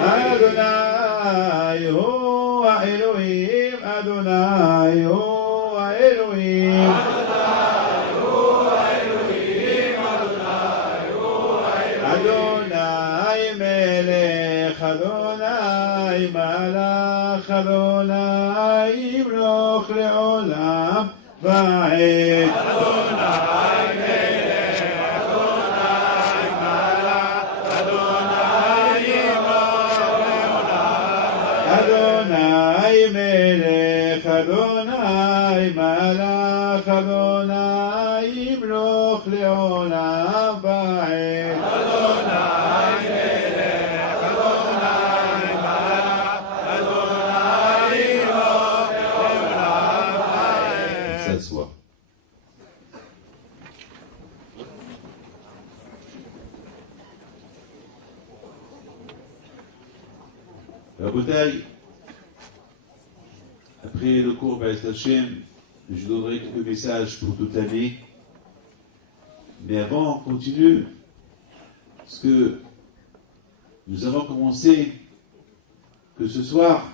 אדוני הוא האלוהים אדוני הוא האלוהים אדוני מלך אדוני מלך אדוני ימלוך לעולם ועד אדוני מלך אדוני מלך אדוני ימלוך לעולם ועד s'assoit. Rabotai, après le cours B'ez Hashem, je donnerai quelques messages pour toute l'année. Mais avant, on continue. Parce que nous avons commencé que ce soir,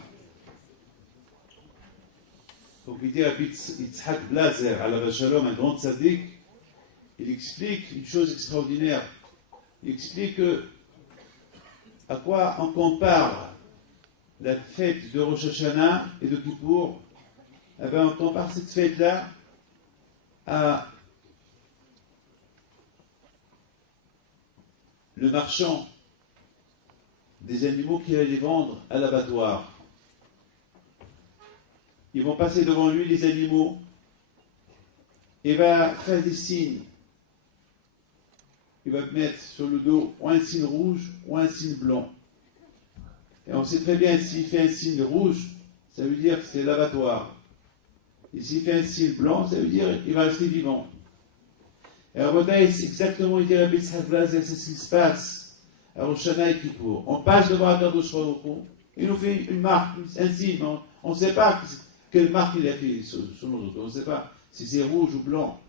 pour qu'il dise à Yitzhak Blazer, à la Shalom, un grand tzaddik, il explique une chose extraordinaire. Il explique à quoi on compare la fête de Rosh Hashanah et de Kippour. Eh bien, on compare cette fête-là à le marchand des animaux qu'il allait vendre à l'abattoir. Ils vont passer devant lui, les animaux, et il va faire des signes. Il va mettre sur le dos ou un signe rouge ou un signe blanc. Et on sait très bien, s'il fait un signe rouge, ça veut dire que c'est l'abattoir. Et s'il fait un signe blanc, ça veut dire qu'il va rester vivant. Et à Rabotai, c'est exactement, il dit Rabbi Yitzhak Blazer, c'est ce qui se passe à Rosh Hashanah et Kippour. On passe devant Akadosh Baruch Hu, il nous fait une marque, un signe, on ne sait pas quelle marque il a fait sur nos autres, on ne sait pas si c'est rouge ou blanc.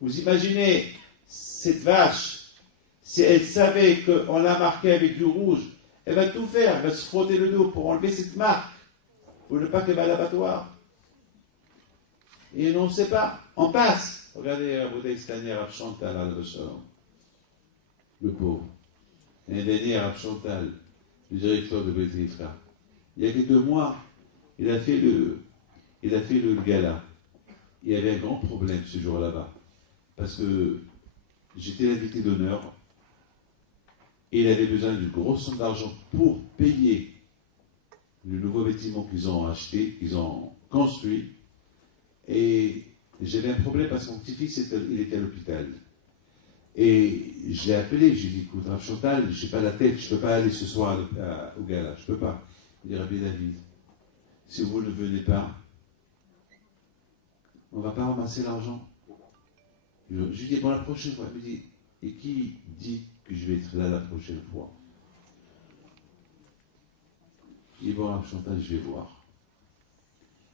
Vous imaginez cette vache, si elle savait qu'on l'a marquée avec du rouge, elle va tout faire, elle va se frotter le dos pour enlever cette marque, pour ne pas qu'elle va à l'abattoir. Et on ne sait pas, on passe. Regardez Rabotai cette année, Rav Chantal, le pauvre. L'année dernière, Rav Chantal, le directeur de Beth Ifra. Il y a quelques mois, il a fait le gala. Il y avait un grand problème ce jour là-bas. Parce que j'étais l'invité d'honneur et il avait besoin d'une grosse somme d'argent pour payer le nouveau bâtiment qu'ils ont acheté, qu'ils ont construit. Et j'avais un problème parce que mon petit-fils, il était à l'hôpital. Et je l'ai appelé, j'ai dit, écoute, Rav Chantal, je n'ai pas la tête, je ne peux pas aller ce soir au gala, je ne peux pas. Il dit, Rabbi David, si vous ne venez pas, on ne va pas ramasser l'argent. Je lui dis, bon, la prochaine fois, il me dit, et qui dit que je vais être là la prochaine fois? Je dis, bon, Rav Chantal, je vais voir.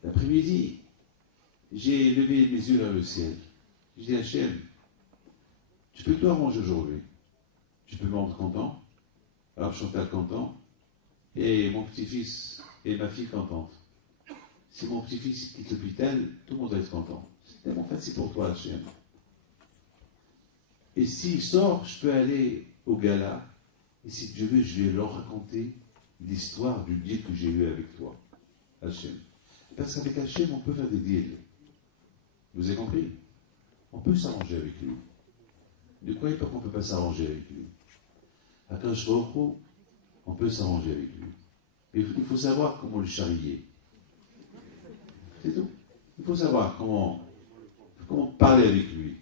L'après-midi, j'ai levé mes yeux vers le ciel. Je dis, Hachem, tu peux tout arranger aujourd'hui. Tu peux me rendre content, alors Chantal content, et mon petit-fils et ma fille contente. Si mon petit-fils quitte l'hôpital, tout le monde va être content. C'est tellement facile pour toi, Hachem. Et s'il sort, je peux aller au gala, et si Dieu veut, je vais leur raconter l'histoire du deal que j'ai eu avec toi, Hachem. Parce qu'avec Hachem, on peut faire des deals. Vous avez compris? On peut s'arranger avec lui. Ne croyez pas qu'on ne peut pas s'arranger avec lui. À Kadosh Baruch Hu, on peut s'arranger avec lui. Mais il faut savoir comment le charrier. C'est tout. Il faut savoir comment parler avec lui.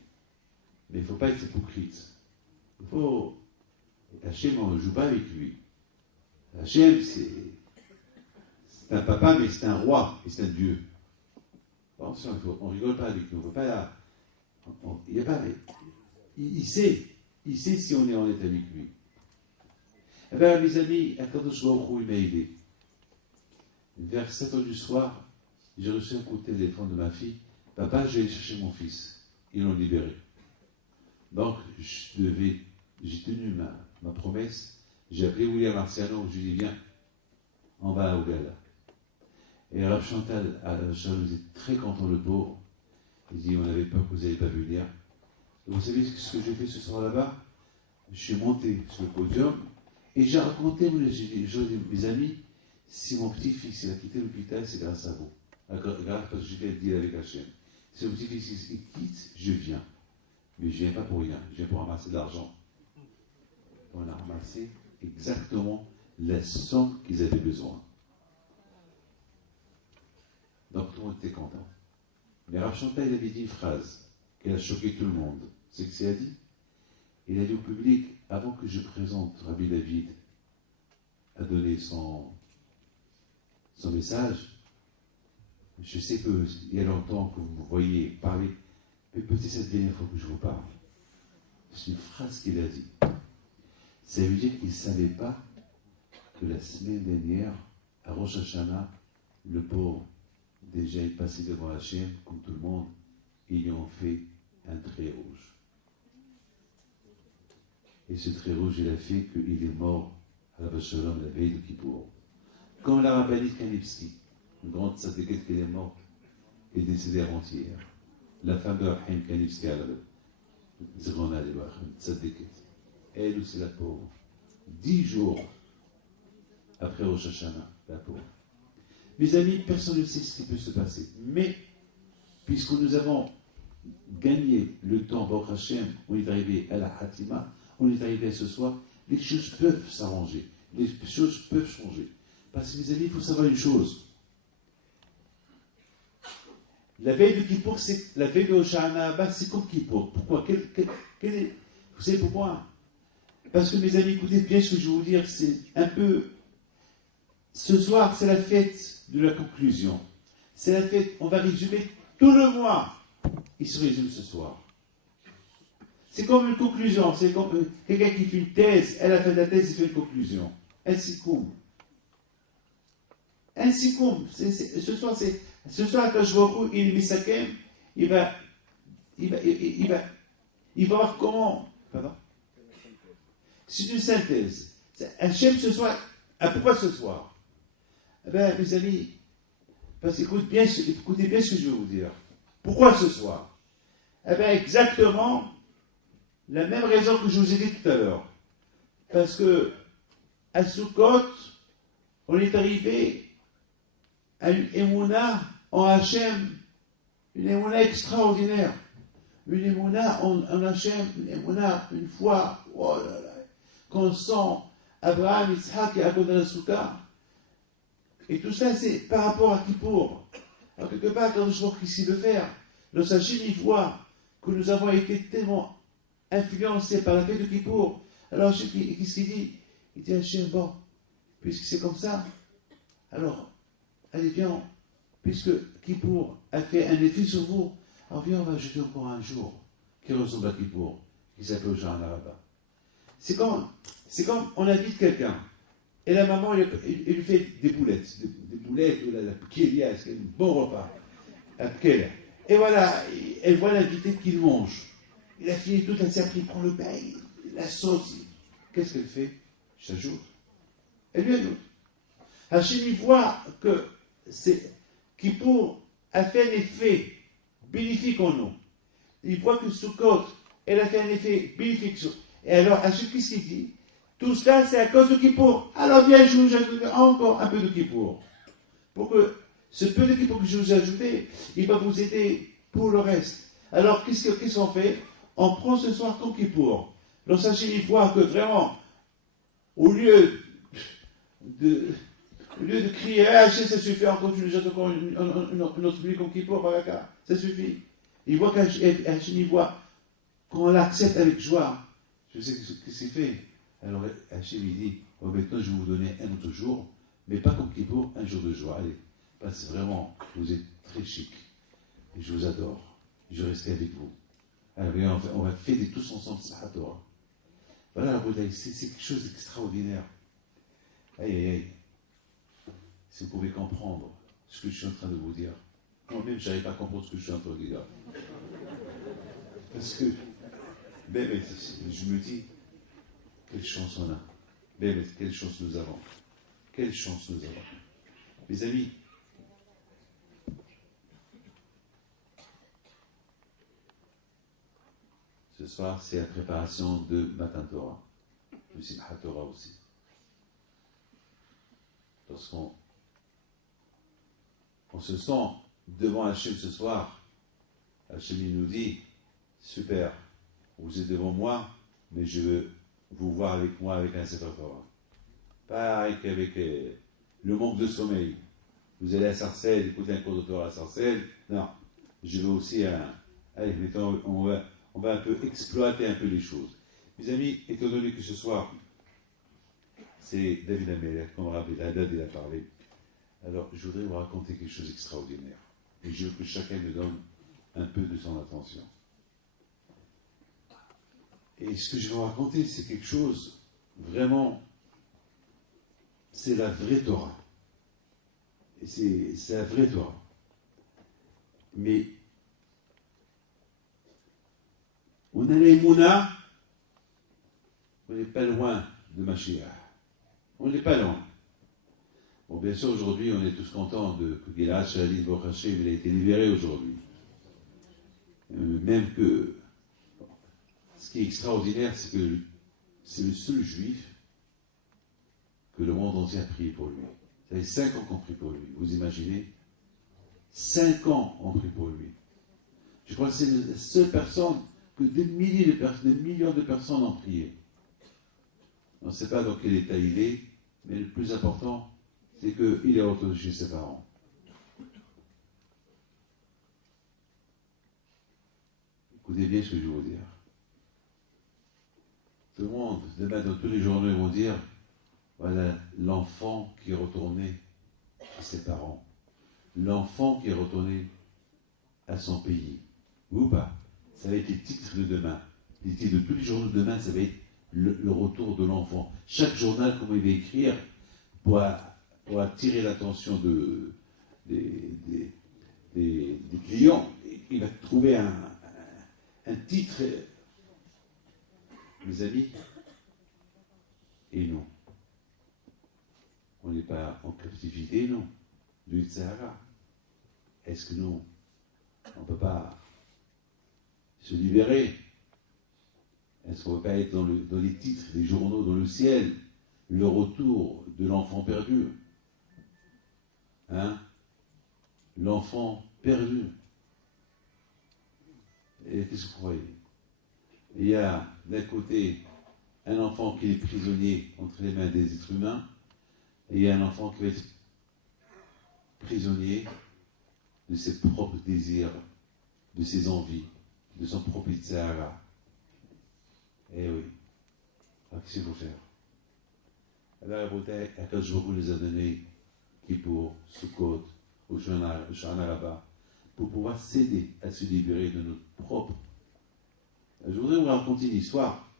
Mais il ne faut pas être hypocrite. Il faut... Hachem, on ne joue pas avec lui. Hachem, c'est un papa, mais c'est un roi, et c'est un Dieu. Attention, on ne rigole pas avec lui. On ne veut pas... Il sait si on est honnête avec lui. Eh bien, mes amis, Akadosh Baruch Hu, il m'a aidé. Vers 7 h du soir, j'ai reçu un coup de téléphone de ma fille. Papa, je vais aller chercher mon fils. Ils l'ont libéré. Donc, j'ai tenu ma promesse. J'ai appelé William Marciano, je lui ai dit, viens, on va au gala. Et Rav Chantal, vous êtes très content, le pauvre. Il dit, on avait peur que vous n'allez pas venir. Et vous savez ce que j'ai fait ce soir là-bas? Je suis monté sur le podium et j'ai raconté, j'ai dit, mes amis, si mon petit-fils a quitté l'hôpital, c'est grâce à vous. Grâce parce que j'ai fait le deal avec Hachem. Si mon petit-fils il quitte, je viens. Mais je ne viens pas pour rien, je viens pour ramasser de l'argent. On a ramassé exactement la somme qu'ils avaient besoin. Donc tout le monde était content. Mais Rav Chantal, il avait dit une phrase qui a choqué tout le monde. C'est que c'est a dit. Il a dit au public, avant que je présente Rabbi David à donner son message, je sais qu'il y a longtemps que vous me voyez parler, mais peut-être c'est la dernière fois que je vous parle. C'est une phrase qu'il a dit. Ça veut dire qu'il ne savait pas que la semaine dernière, à Rosh Hashanah, le pauvre, déjà est passé devant Hachem, comme tout le monde, et ils ont fait un trait rouge. Et ce trait rouge, il a fait qu'il est mort à la Shalom la veille de Kippour. Comme la rabbinite Kanivsky, une grande tzaddiket qui est morte, est décédée avant-hier. La femme de Rahim Kanivsky, Zrona de Rahim, tzaddiket. Elle aussi, la pauvre. 10 jours après Rosh Hashanah, la pauvre. Mes amis, personne ne sait ce qui peut se passer. Mais, puisque nous avons gagné le temps, Baruch Hashem, on est arrivé à la Hatima, on est arrivé à ce soir, les choses peuvent s'arranger. les choses peuvent changer. Parce que mes amis, il faut savoir une chose. La veille de Kippour, la veille de Hoshana Abba, c'est comme Kippour. Pourquoi vous savez pourquoi? Parce que mes amis, écoutez bien ce que je vais vous dire, c'est un peu... Ce soir, c'est la fête de la conclusion. C'est la fête, on va résumer tout le mois. Il se résume ce soir. C'est comme une conclusion, c'est comme quelqu'un qui fait une thèse, elle a fait la thèse, il fait une conclusion. Un sikum. Un sikum. Ce soir, quand je vois il misakem, il va voir comment. Pardon? C'est une synthèse. Hachem ce soir. Pourquoi ce soir? Eh bien, mes amis, parce qu'écoutez bien ce que je vais vous dire. Pourquoi ce soir? Eh bien, exactement la même raison que je vous ai dit tout à l'heure. Parce que à Sukkot, on est arrivé à une émouna en Hachem, une émouna extraordinaire. Une émouna en Hachem, une émouna, une foi, oh là là, qu'on sent Abraham, Yitzhak et Yaakov dans la Souka. Et tout ça, c'est par rapport à Kippour. Alors, quelque part, quand je vois qu'ici le faire, le Hachem, il voit que nous avons été tellement influencés par la fête de Kippour. Alors, qu'est-ce qu'il dit? Il dit à Hachem, bon, puisque c'est comme ça, alors, allez, viens, puisque Kippour a fait un effet sur vous, alors viens, on va ajouter encore un jour qui ressemble à Kippour, qui s'appelle Jean Araba. C'est comme on invite quelqu'un, et la maman, elle lui fait des boulettes, ou la pkélia, c'est un bon repas, la pkélia. Et voilà, elle voit l'invité qu'il mange. Il a fini tout, elle s'est appris, il prend le pain, la sauce. Qu'est-ce qu'elle fait? J'ajoute. Elle lui ajoute. Hachem, il voit que Kippour a fait un effet bénéfique en nous. Il voit que Sukkot, elle a fait un effet bénéfique. Et alors, Hachem, qu'est-ce qu'il dit? Tout cela, c'est à cause de Kippour. Alors, viens, je vous ajoute encore un peu de Kippour. Pour que ce peu de Kippour que je vous ai ajouté, il va vous aider pour le reste. Alors, qu'est-ce qu'on fait? On prend ce soir comme Kippour. Lorsqu'Hachem, il voit que vraiment, au lieu de crier, Hachem, ça suffit, encore tu nous jettes encore une autre nuit comme Kippour, Baraka, ça suffit. Il voit qu'Hachem, il voit qu'on l'accepte avec joie. Je sais ce qu'il fait. Alors Hachem, il dit, oh, maintenant je vais vous donner un autre jour, mais pas comme Kippour, un jour de joie. Allez, parce que vraiment, vous êtes très chic. Et je vous adore. Je reste avec vous. Alors, on va fêter tous ensemble Simchat Torah. Voilà la bouteille, c'est quelque chose d'extraordinaire. Aïe, aïe, aïe. Si vous pouvez comprendre ce que je suis en train de vous dire. Moi-même, je n'arrive pas à comprendre ce que je suis en train de dire. Parce que, je me dis, quelle chance on a. Quelle chance nous avons. Quelle chance nous avons. Mes amis, ce soir, c'est la préparation de Matan Torah, de Simchat Torah aussi. Lorsqu'on se sent devant Hachem ce soir, Hachem nous dit, super, vous êtes devant moi, mais je veux vous voir avec moi avec un Sefer Torah. Pas avec le manque de sommeil. Vous allez à Sarcelles, écouter un cours de Torah à Sarcelles. Non, je veux aussi allez, mettons, on va un peu exploiter un peu les choses. Mes amis, étant donné que ce soir, c'est David Amelech, comme Rabbi Haddad il a parlé, alors je voudrais vous raconter quelque chose d'extraordinaire. Et je veux que chacun me donne un peu de son attention. Et ce que je vais vous raconter, c'est quelque chose, vraiment, c'est la vraie Torah. Et c'est la vraie Torah. Mais on a l'Emouna, on n'est pas loin de Mashiach. On n'est pas loin. Bon, bien sûr, aujourd'hui, on est tous contents que Gilad Shalit Baruch Hashem, il a été libéré aujourd'hui. Même que, ce qui est extraordinaire, c'est que c'est le seul juif que le monde entier a prié pour lui. Ça fait 5 ans qu'on prie pour lui. Vous imaginez? 5 ans on prie pour lui. Je crois que c'est la seule personne que des millions de personnes ont prié. On ne sait pas dans quel état il est, Mais le plus important, c'est qu'il est retourné chez ses parents. Écoutez bien ce que je vais vous dire. Tout le monde, demain dans tous les journaux, vont dire, voilà l'enfant qui est retourné chez ses parents. L'enfant qui est retourné à son pays. Oui ou pas? Ça va être les titres de demain. Les titres de tous les journaux de demain, ça va être le retour de l'enfant. Chaque journal, comment il va écrire, pour attirer l'attention des clients, il va trouver un titre. Mes amis, et non. On n'est pas en captivité, non, du Sahara. Est-ce que nous, on ne peut pas se libérer? Est-ce qu'on ne peut pas être dans les titres des journaux, dans le ciel, le retour de l'enfant perdu? Hein? L'enfant perdu. Et qu'est-ce que vous croyez? Il y a d'un côté un enfant qui est prisonnier entre les mains des êtres humains, et il y a un enfant qui va être prisonnier de ses propres désirs, de ses envies, de son propre Sahara. Eh oui. Alors qu'est-ce qu'il faut faire? Alors la bouteille, quand je vous les a donnés, Kippour, Sukkot, au Shana là-bas, pour pouvoir s'aider à se libérer de notre propre. Je voudrais vous raconter une histoire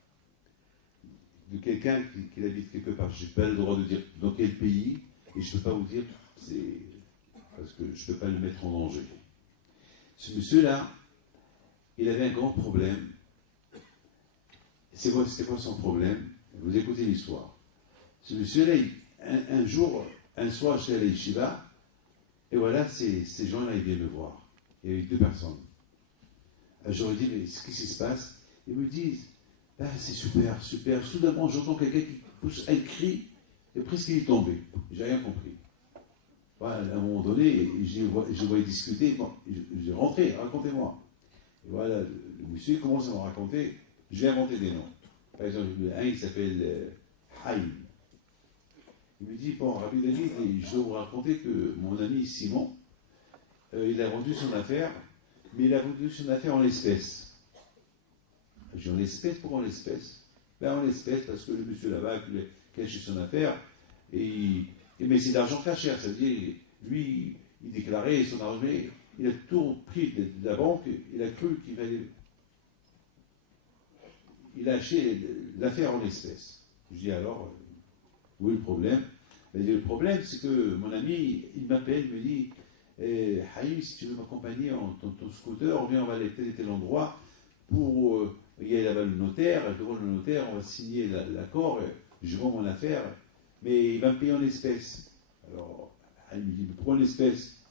de quelqu'un qui habite quelque part. Je n'ai pas le droit de dire dans quel pays, et je ne peux pas vous dire, parce que je ne peux pas le mettre en danger. Ce monsieur-là, il avait un grand problème. C'était quoi son problème? Vous écoutez l'histoire. Ce monsieur-là, un soir, j'étais à l'Yeshiva, et voilà, ces gens-là, ils viennent me voir. Il y avait 2 personnes. J'aurais dit, mais qu'est-ce qui se passe? Ils me disent, ah, c'est super, super. Soudainement, j'entends quelqu'un qui pousse un cri, et presque il est tombé. J'ai rien compris. Voilà, à un moment donné, je voyais discuter. Bon, j'ai rentré, racontez-moi. Et voilà, le monsieur commence à me raconter. Je vais inventer des noms. Par exemple, un, il s'appelle Haïm. Il me dit, bon, rapidement, je dois vous raconter que mon ami Simon, il a vendu son affaire, mais il a vendu son affaire en espèces. J'ai en espèces, pourquoi en espèces? Ben en espèces, parce que le monsieur là-bas qui a caché son affaire, mais c'est d'argent cachère, c'est-à-dire, lui, il déclarait son argent, il a tout pris de la banque, il a cru qu'il fallait. Il a acheté l'affaire en espèces. Je dis alors, où est le problème? Ben, le problème, c'est que mon ami, il m'appelle, il me dit, Haïm, si tu veux m'accompagner en ton scooter, viens, on va aller tel et tel endroit pour. Il y a là-bas le notaire, devant le notaire, on va signer l'accord, je vends mon affaire, mais il va me payer en espèces. Alors, Haïm me dit, mais pourquoi en espèces?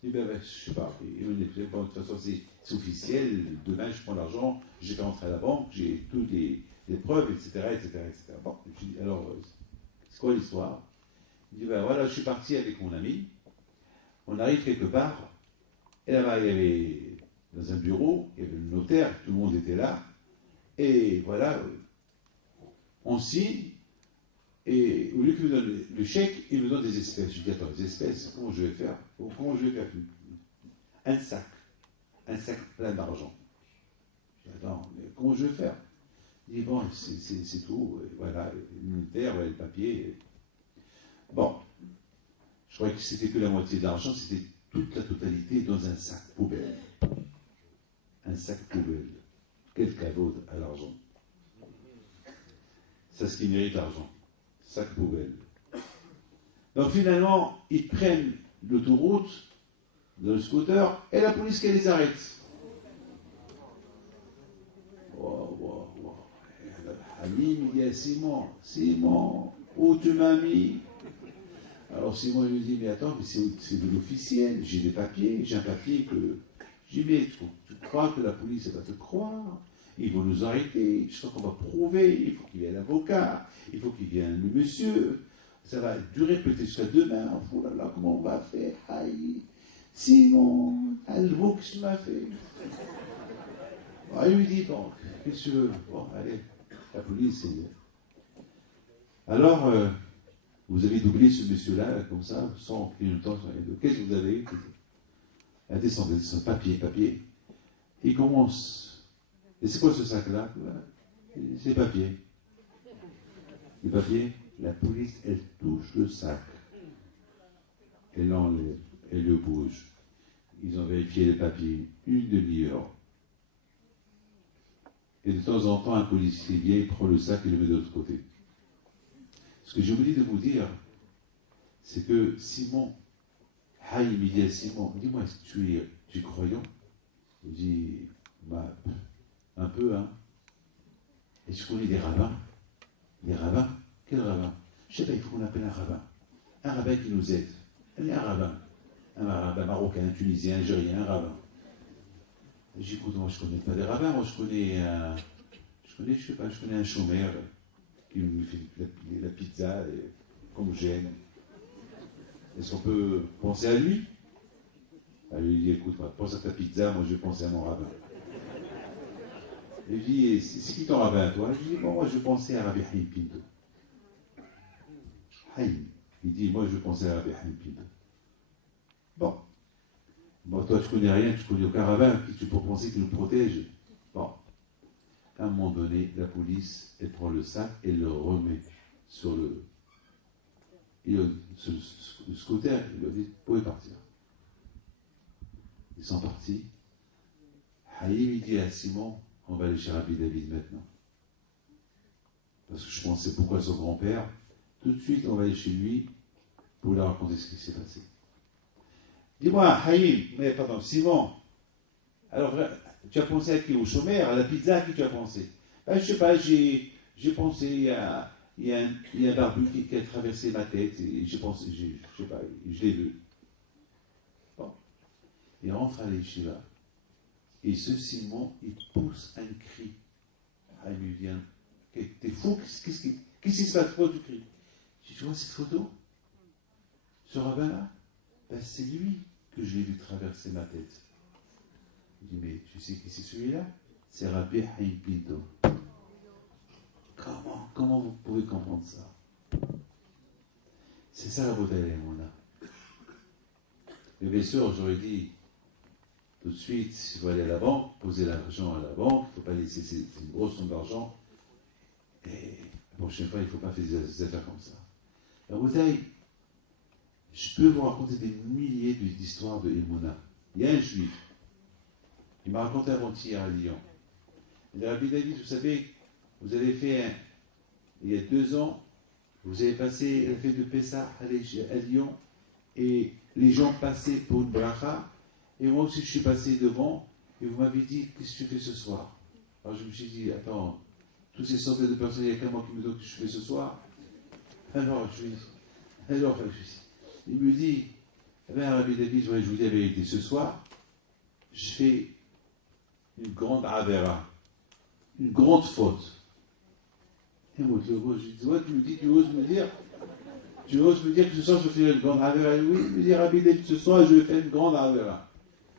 Je dis, ben, je ne sais pas, de toute façon, c'est officiel, demain je prends l'argent, j'ai qu'à rentrer à la banque, j'ai toutes les preuves, etc., etc., etc. Bon, je dis, alors, c'est quoi l'histoire? Il dit, ben voilà, je suis parti avec mon ami, on arrive quelque part, et là-bas, il y avait, dans un bureau, il y avait le notaire, tout le monde était là, et voilà, on signe, et au lieu qu'il me donne le chèque, il me donne des espèces. Je dis, attends, des espèces, comment je vais faire? Comment je vais faire? Un sac plein d'argent. Je dis, attends, mais comment je vais faire? Il dit, bon, c'est tout, et voilà, le notaire, voilà, le papier. Bon, je croyais que c'était que la moitié de l'argent, c'était toute la totalité dans un sac poubelle. Un sac poubelle. Quel cadeau à l'argent. C'est ce qui mérite l'argent. Sac poubelle. Donc finalement, ils prennent l'autoroute, dans le scooter, et la police qui les arrête. Wow. Ali me dit à Simon, où tu m'as mis? Alors Simon lui dit, mais attends, mais c'est de l'officiel, j'ai des papiers, j'ai un papier que... Je dis, mais tu crois que la police va te croire? Ils vont nous arrêter, je crois qu'on va prouver, il faut qu'il y ait l'avocat, il faut qu'il vienne le monsieur, ça va durer peut-être jusqu'à demain, oh là là, comment on va faire? Aïe, Simon, Alvo, qu'est-ce que tu m'as fait? Il lui dit, bon, qu'est-ce que tu veux? Bon, allez, la police, c'est... Alors, vous avez doublé ce monsieur-là, comme ça, sans clignotant, sans rien d'autre. Qu'est-ce que vous avez? Descendez, papier. Et il commence. Et c'est quoi ce sac-là? C'est papier. Le papier, la police, elle touche le sac. Elle l'enlève, elle le bouge. Ils ont vérifié les papiers une demi-heure. Et de temps en temps, un policier vient, il prend le sac et le met de l'autre côté. Ce que j'ai oublié de vous dire, c'est que Simon, Haïm, il dit à Simon, dis-moi, est-ce que tu es croyant? Il dit, bah, un peu, hein. Et tu connais des rabbins? Des rabbins? Quel rabbin? Je sais pas, il faut qu'on appelle un rabbin. Un rabbin qui nous aide. Elle est un rabbin. Un rabbin marocain, tunisien, algérien, un rabbin. J'écoute, moi je connais pas des rabbins, moi je connais un chômeur qui me fait la pizza comme j'aime. Est-ce qu'on peut penser à lui? Elle lui dit, écoute, moi, pense à ta pizza, moi je vais penser à mon rabbin. Il dit, c'est qui ton rabbin, toi? Je dis, bon, moi je pensais à Rabbi Haïm Pinto. Haïm. Il dit, moi je pensais à Rabbi Haïm Pinto. Bon, toi tu connais rien, tu connais aucun rabbin, qui tu peux penser qu'il nous protège? Bon. À un moment donné, la police, elle prend le sac et le remet sur le scooter. Il lui dit, vous pouvez partir. Ils sont partis. Haïm, il dit à Simon, on va aller chez Rabbi David maintenant. Parce que je pensais pourquoi son grand-père. Tout de suite, on va aller chez lui pour lui raconter ce qui s'est passé. Dis-moi, Haïm, mais pardon, Simon, alors tu as pensé à qui? Au chômeur, à la pizza, à qui tu as pensé? Ben, je sais pas, j'ai pensé il y a un barbu qui a traversé ma tête, et j'ai pensé, je sais pas, je l'ai vu. Bon. Il rentre à l'Yeshiva. Et ce Simon, il pousse un cri. Haïm lui vient. T'es fou? Qu'est-ce qui se passe? Pourquoi tu cries? Tu vois cette photo? Ce rabbin-là? Ben, c'est lui que j'ai vu traverser ma tête. Il dit, mais tu sais qui c'est celui-là? C'est Rabbi Haïm Pinto. Comment vous pouvez comprendre ça? C'est ça la beauté de l'Emouna. Mais bien sûr, j'aurais dit, tout de suite, il faut aller à la banque, poser l'argent à la banque, il ne faut pas laisser, c'est une grosse somme d'argent. Et la prochaine fois, il ne faut pas faire des affaires comme ça. La bouteille, je peux vous raconter des milliers d'histoires de Emouna. Il y a un juif, il m'a raconté avant-hier à Lyon. Il dit, Rabbi David, vous savez, vous avez fait, il y a 2 ans, vous avez passé la fête de Pessah à Lyon, et les gens passaient pour une bracha, et moi aussi je suis passé devant, et vous m'avez dit, qu'est-ce que tu fais ce soir? Alors je me suis dit, attends, tous ces centaines de personnes, il n'y a qu'à moi qui me dit que je fais ce soir. Alors, il me dit, eh bien, Rabbi David, je vous dis la vérité, ce soir, je fais une grande avera, une grande faute. Et moi, je lui dis, ouais, tu oses me dire que ce soir, je fais une grande avera? Oui, il me dit, Rabbi David, ce soir, je vais faire une grande avera.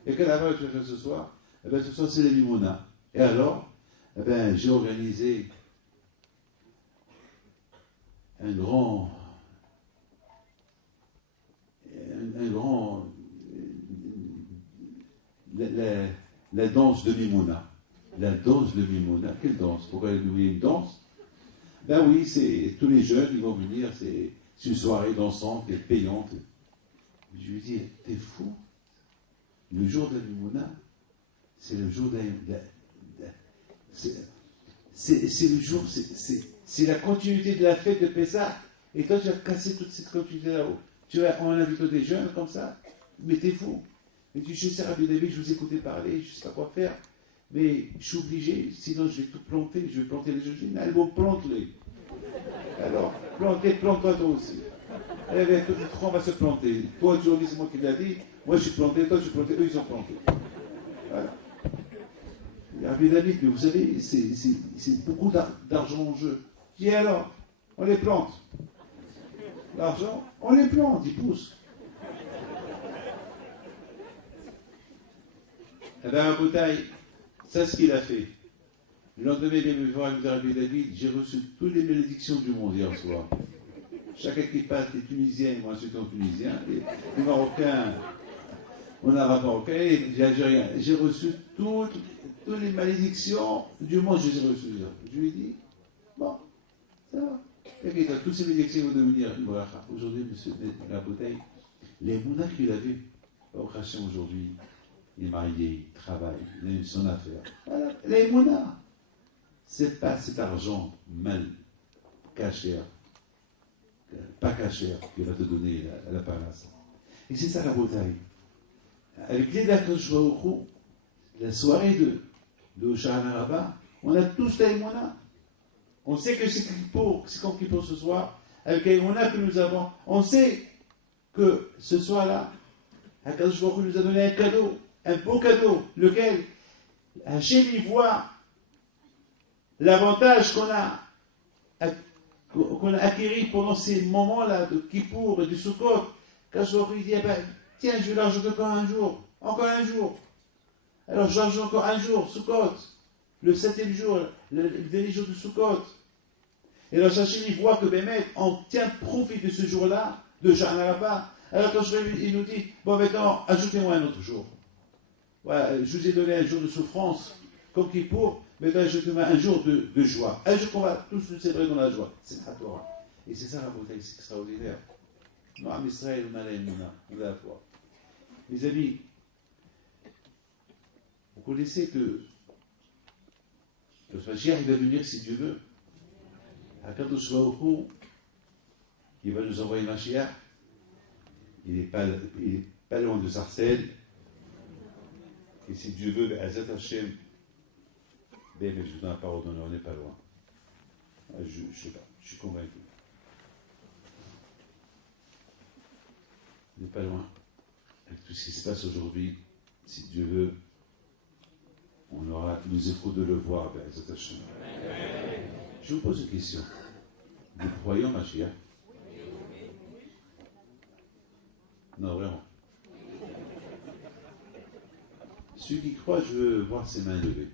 Et quelle avera tu vas faire ce soir? Eh bien, ce soir, c'est les Limona. Et alors, eh bien, j'ai organisé un grand la danse de Mimouna. La danse de Mimouna. Quelle danse? Pourquoi il y a une danse? Ben oui, c'est tous les jeunes, ils vont venir, c'est une soirée dansante et payante. Je lui dis, t'es fou? Le jour de Mimouna, c'est le jour c'est le jour, c'est la continuité de la fête de Pessah. Et toi, tu as cassé toute cette continuité là-haut. Tu vas en inviter des jeunes comme ça, mais t'es fou. Et tu dis, je sais, Rabbi David, je vous écoutais parler, je ne sais pas quoi faire, mais je suis obligé, sinon je vais tout planter, je vais planter les jeunes. Allez, bon, plante-les. Alors, plante-toi toi aussi. Allez, tout le tronc va se planter. Toi, tu dis, c'est moi qui l'ai dit, moi je suis planté, toi tu es planté, eux ils sont plantés. Voilà. Rabbi David, mais vous savez, c'est beaucoup d'argent en jeu. Et alors, on les plante. L'argent, on les plante, ils poussent. Eh bien, à Boutaï, c'est ce qu'il a fait. Le lendemain, il est venu voir avec Rabbi David, j'ai reçu toutes les bénédictions du monde hier soir. Chaque équipe passe, les Tunisiens, moi je suis en Tunisien, les Marocains, mon arabe marocain, et les Algériens. J'ai reçu toutes les malédictions du monde, je les ai reçues. Je lui ai dit, bon, ça va. T'inquiète, toutes ces malédictions vont devenir une bracha. Aujourd'hui, monsieur la bouteille, les mounas qu'il avait, au Khachem aujourd'hui, il est marié, il travaille, il a son affaire. Voilà, les mounas. C'est pas cet argent mal caché, pas caché, qui va te donner la parasse. Et c'est ça la bouteille. Avec l'aide d'Akadosh, la soirée de Sha'an Rabbah, on a tous la Emouna. On sait que c'est quand Kippour ce soir, avec la Emouna que nous avons, on sait que ce soir-là, Akadosh nous a donné un cadeau, un beau cadeau, lequel Hachem y voit l'avantage qu'on a acquis pendant ces moments-là de Kippour et du Sukkot. Akadosh lui dit, eh ben, tiens, je vais l'ajouter encore un jour. Alors je rajoute encore un jour, Sukkot, le 7e jour, le dernier jour de Sukkot. Et alors Hachem il voit que Bémet, on tient profit de ce jour-là, de Sha'an Rabbah. Alors quand il nous dit, bon maintenant, ajoutez-moi un autre jour. Voilà, je vous ai donné un jour de souffrance, comme Kippour, maintenant ajoutez-moi un jour de joie. Un jour qu'on va tous nous célébrer dans la joie. C'est la Torah. Et c'est ça la beauté, c'est extraordinaire. Noam Israël, on a la foi. Mes amis, vous connaissez que le Mashiach il va venir si Dieu veut. Akadosh Baruch Hu, il va nous envoyer Mashiach. Il n'est pas loin de Sarcelles. Et si Dieu veut, Azat Hashem, mais je vous donne la parole d'honneur, on n'est pas loin. Je ne sais pas, je suis convaincu. On n'est pas loin. Avec tout ce qui se passe aujourd'hui, si Dieu veut, on aura nous échos de le voir, Azat Hashem. Je vous pose une question. Vous croyez en Mashiach? Non, vraiment. Celui qui croit, je veux voir ses mains levées.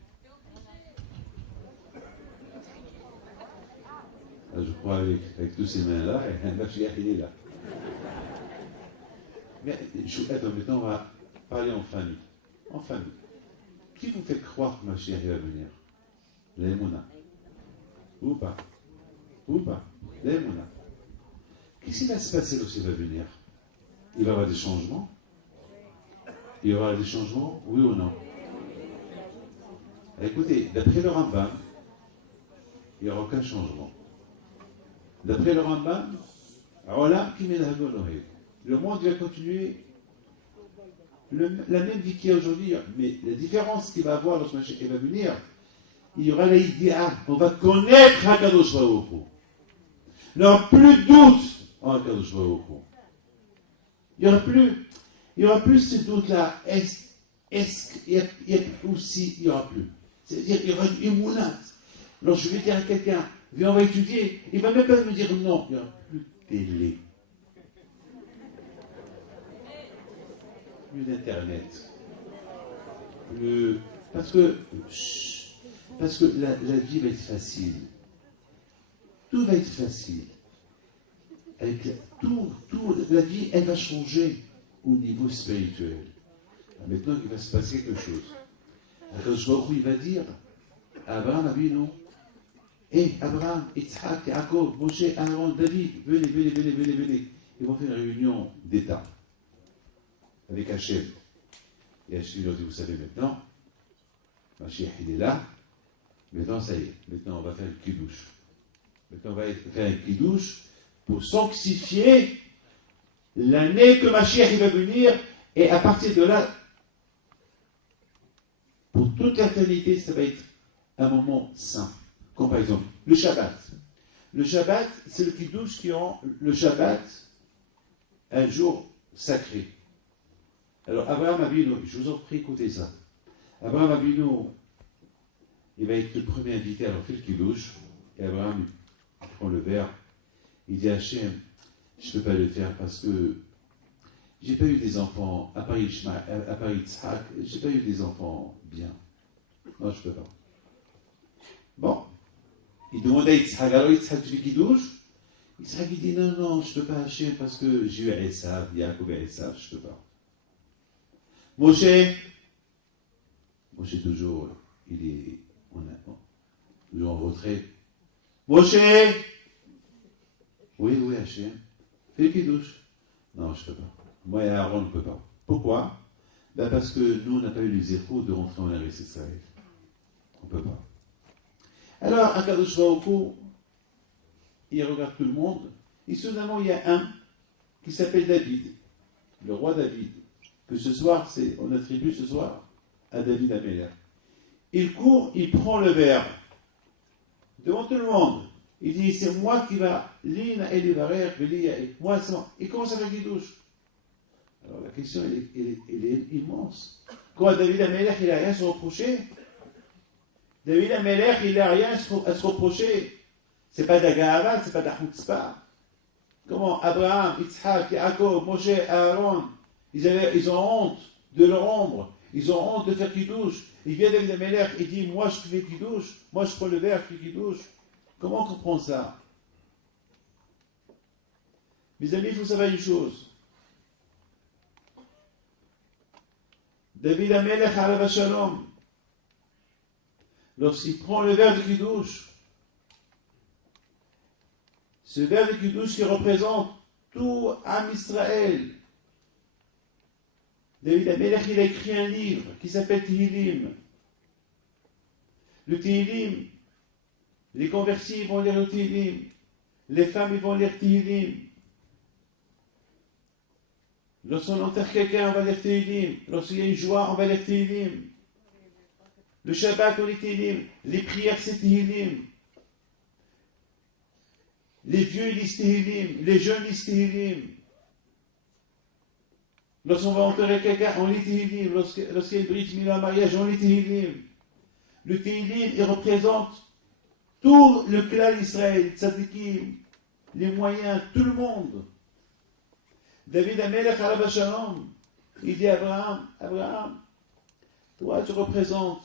Là, je crois avec tous ces mains-là, et un Mashiach, il est là. Mais attends, maintenant, on va parler en famille. En famille. Qui vous fait croire que Mashiach va venir? L'Emouna. Ou pas? L'Emouna. Qu'est-ce qui va se passer lorsqu'il va venir? Il va y avoir des changements? Il y aura des changements, oui ou non? Écoutez, d'après le Rambam, il n'y aura aucun changement. D'après le Rambam, le monde va continuer la même vie qu'il y a aujourd'hui, mais la différence qu'il va avoir lorsque Mashiach va venir, il y aura l'idéa, on va connaître Hakadosh Baruch Hu. Il n'y aura plus de doute en Hakadosh Baruch Hu. Il n'y aura plus ce doute-là. Est-ce qu'il y a aussi, il n'y aura plus. C'est-à-dire qu'il y aura une émounate. Alors je vais dire à quelqu'un, viens, on va étudier. Il ne va même pas me dire non. Il n'y aura plus de télé. Plus d'internet. Parce que la vie va être facile. Tout va être facile. Avec la vie, elle va changer au niveau spirituel. Maintenant, il va se passer quelque chose. Alors, je vois où il va dire, Abraham Avinu, Abraham, Yitzhak, Yaakov, Moshe, Aaron, David, venez. Ils vont faire une réunion d'État avec Hachem. Et Hachem leur dit, vous savez maintenant, Mashiach il est là, maintenant ça y est, maintenant on va faire un kidouche. Maintenant on va faire un kidouche pour sanctifier l'année que Mashiach va venir, et à partir de là, pour toute l'éternité, ça va être un moment saint. Comme par exemple, le Shabbat. Le Shabbat, c'est le kidouche qui rend le Shabbat un jour sacré. Alors, Abraham Avinu, je vous en prie, écoutez ça. Abraham Avinu, il va être le premier invité à faire le kidouche, et Abraham prend le verre. Il dit à Hachem, je ne peux pas le faire parce que j'ai pas eu des enfants, à part Yitzhak, j'ai pas eu des enfants bien. Non, je ne peux pas. Bon. Il demande à Yitzhak, alors Yitzhak, tu fais kidouche? Israël il dit non, non, je ne peux pas Hachem parce que j'ai eu Esav, Yaakov et Esav, je ne peux pas. Moshe toujours, il est toujours en retrait. Moshe, oui, Hachem, fais le kidouche. Non, je ne peux pas. Moi et Aaron, on ne peut pas. Pourquoi? Parce que nous, on n'a pas eu les échos de rentrer en Eretz Israël. On ne peut pas. Alors, Akadosh Baruch Hu, il regarde tout le monde, et soudainement, il y a un qui s'appelle David, le roi David, que ce soir, on attribue ce soir à David Améler. Il court, il prend le verre, devant tout le monde. Il dit, c'est moi qui va, l'ina et les barrières, moi, c'est moi. Il commence à faire Kidouche. Alors la question, elle est immense. Quoi, David Améler, il n'a rien à se reprocher? David Améler, il n'a rien à se reprocher. C'est pas d'Agahavat, c'est pas d'Achutzpah. Comment Abraham, Yitzhak, Yaakov, Moshe, Aaron, ils ont honte de leur ombre. Ils ont honte de faire Kidouche. Il vient David Améler, il dit, moi je fais Kidouche, moi je prends le verre, je fais Kidouche. Comment on comprend ça? Mes amis, il faut savoir une chose. David Améler, Alav Shalom, lorsqu'il prend le verre de Kidouche, ce verre de Kidouche qui représente tout Am Israël. David Améler, il a écrit un livre qui s'appelle Tehillim. Le Tehillim, les convertis vont lire le Tehillim. Les femmes vont lire Tehillim. Lorsqu'on enterre quelqu'un, on va lire Tehillim. Lorsqu'il y a une joie, on va lire Tehillim. Le Shabbat, on lit Tehillim. Les prières, c'est Tehillim. Les vieux lisent Tehillim. Les jeunes lisent Tehillim. Lorsqu'on va enterrer quelqu'un, on lit Tehillim. Lorsqu'il y a une brit milah, un mariage, on lit Tehillim. Le Tehillim, il représente tout le clan d'Israël, tzadikim, les moyens, tout le monde. David Améler, Alav Shalom, il dit à Abraham, toi tu représentes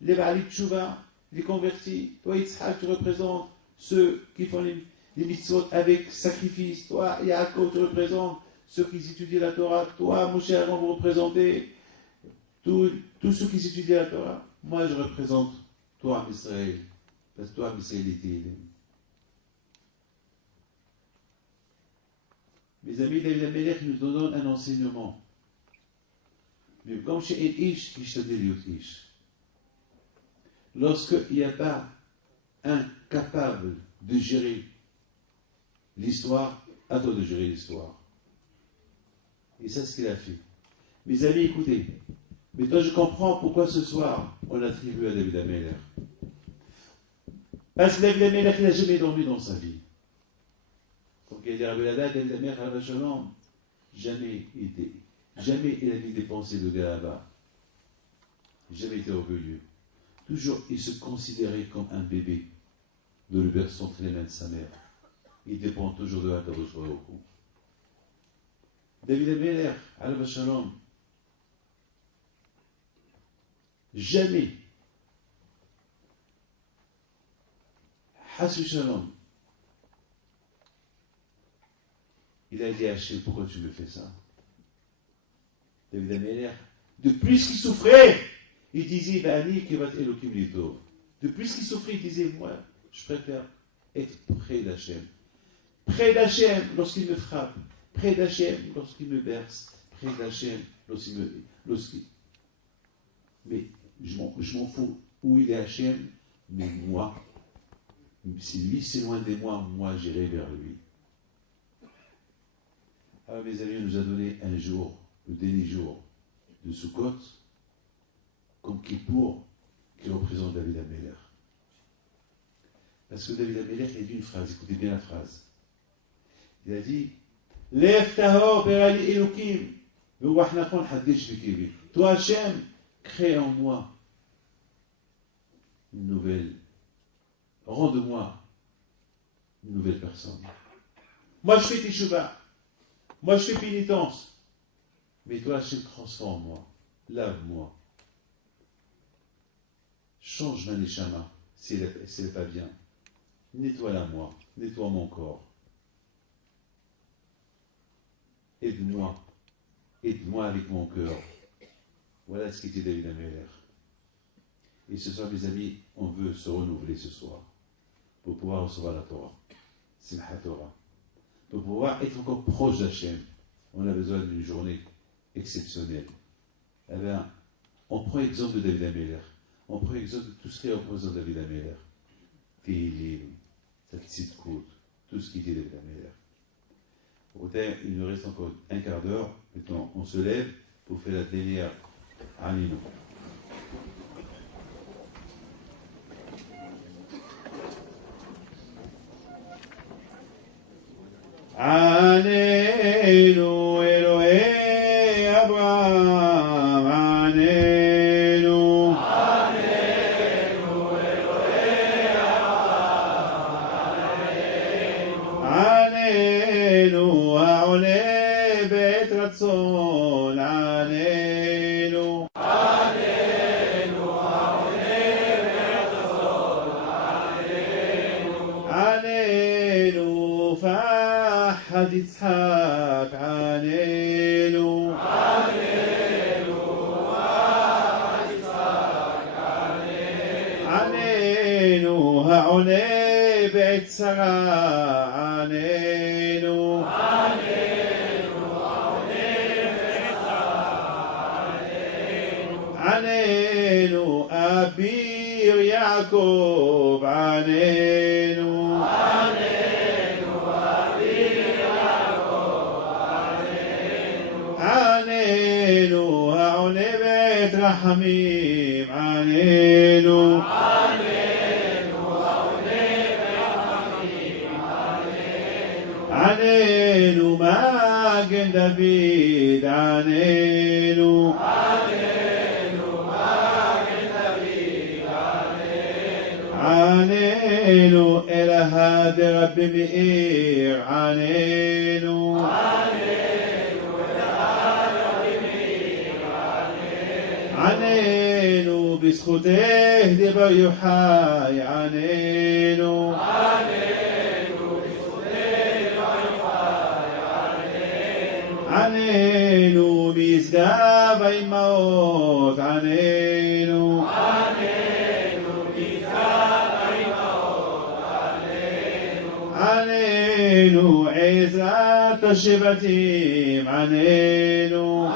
les Baalei Tshuva, les convertis. Toi Yitzhak, tu représentes ceux qui font les mitzvot avec sacrifice. Toi Yaakov, tu représentes ceux qui étudient la Torah. Toi Moshe, Aaron, vous représentez tous ceux qui étudient la Torah. Moi je représente toi Israël. Parce que toi Israël était. Mes amis, David Améler nous donne un enseignement. Mais comme chez El Ish, Ish. Lorsqu'il n'y a pas un capable de gérer l'histoire, à toi de gérer l'histoire. Et c'est ce qu'il a fait. Mes amis, écoutez. Mais toi, je comprends pourquoi ce soir, on l'attribue à David Améler. Parce que David Améler, il n'a jamais dormi dans sa vie. Comme il a dit à Rabelada, David Améler, Alav Shalom, jamais il a mis des pensées de Galava. Jamais été orgueilleux. Toujours, il se considérait comme un bébé de le berceau entre les mains de sa mère. Il dépend toujours de Akadosh Baruch Hu. David Améler, Alav Shalom, jamais, Hassu Shalom, il a dit à Hachem, pourquoi tu me fais ça? David Améler, de plus qu'il souffrait, il disait, de plus qu'il souffrait, il disait, moi, je préfère être près d'Hachem. Près d'Hachem lorsqu'il me frappe, près d'Hachem lorsqu'il me berce, près d'Hachem lorsqu'il. Mais je m'en fous où il est Hachem, mais moi, si lui c'est loin de moi j'irai vers lui. Alors mes amis, on nous a donné un jour, le dernier jour de Sukkot, comme Kippour, qui représente David Améler. Parce que David Améler, il a dit une phrase, écoutez bien la phrase. Il a dit, Lev tahor berali elokim, v'wachnachon hadesh v'kevi. Toi Hachem, crée en moi une nouvelle, rends-moi une nouvelle personne. Moi je fais teshuva, moi je fais pénitence, mais toi Hachem, transforme-moi, lave-moi, change ma neshama si elle n'est pas bien, nettoie-la moi, nettoie mon corps. aide-moi. Aide-moi avec mon cœur. Voilà ce qu'était David Améler. Et ce soir, mes amis, on veut se renouveler ce soir pour pouvoir recevoir la Torah. Simchat Torah. Pour pouvoir être encore proche d'Hachem. On a besoin d'une journée exceptionnelle. Eh bien, on prend exemple de David Améler. On prend exemple de tout ce qui représente David Améler. Télim, sa petite côte, tout ce qui était David Améler. Il nous reste encore un quart d'heure. Maintenant, on se lève pour faire la dernière Amino. Anenu Elohei Abraham, Anenu. Anenu Elohei Abraham, Anenu Haone Bet Ratzon, Anenu. Anenu Haone Bet Ratzon, Anenu. فأحد إسحاق عنينو عنينو فأحد إسحاق عنينو هعوني بيت سرى عنينو عنينو هعوني بيت سرى عنينو أبير يعقوب عنينو رحميم عنينو عنينو عنينو ماجن دافيد عنينو عنينو ماجن دافيد عنينو إلى هادي ربي مئير عنينو عنينو بزخوته دبر يحاي عنينو عنينو بزخوته دبر يحاي عنينو ميزداب إموت عنينو عنينو ميزداب إموت عنينو عزات الشبتيم عنينو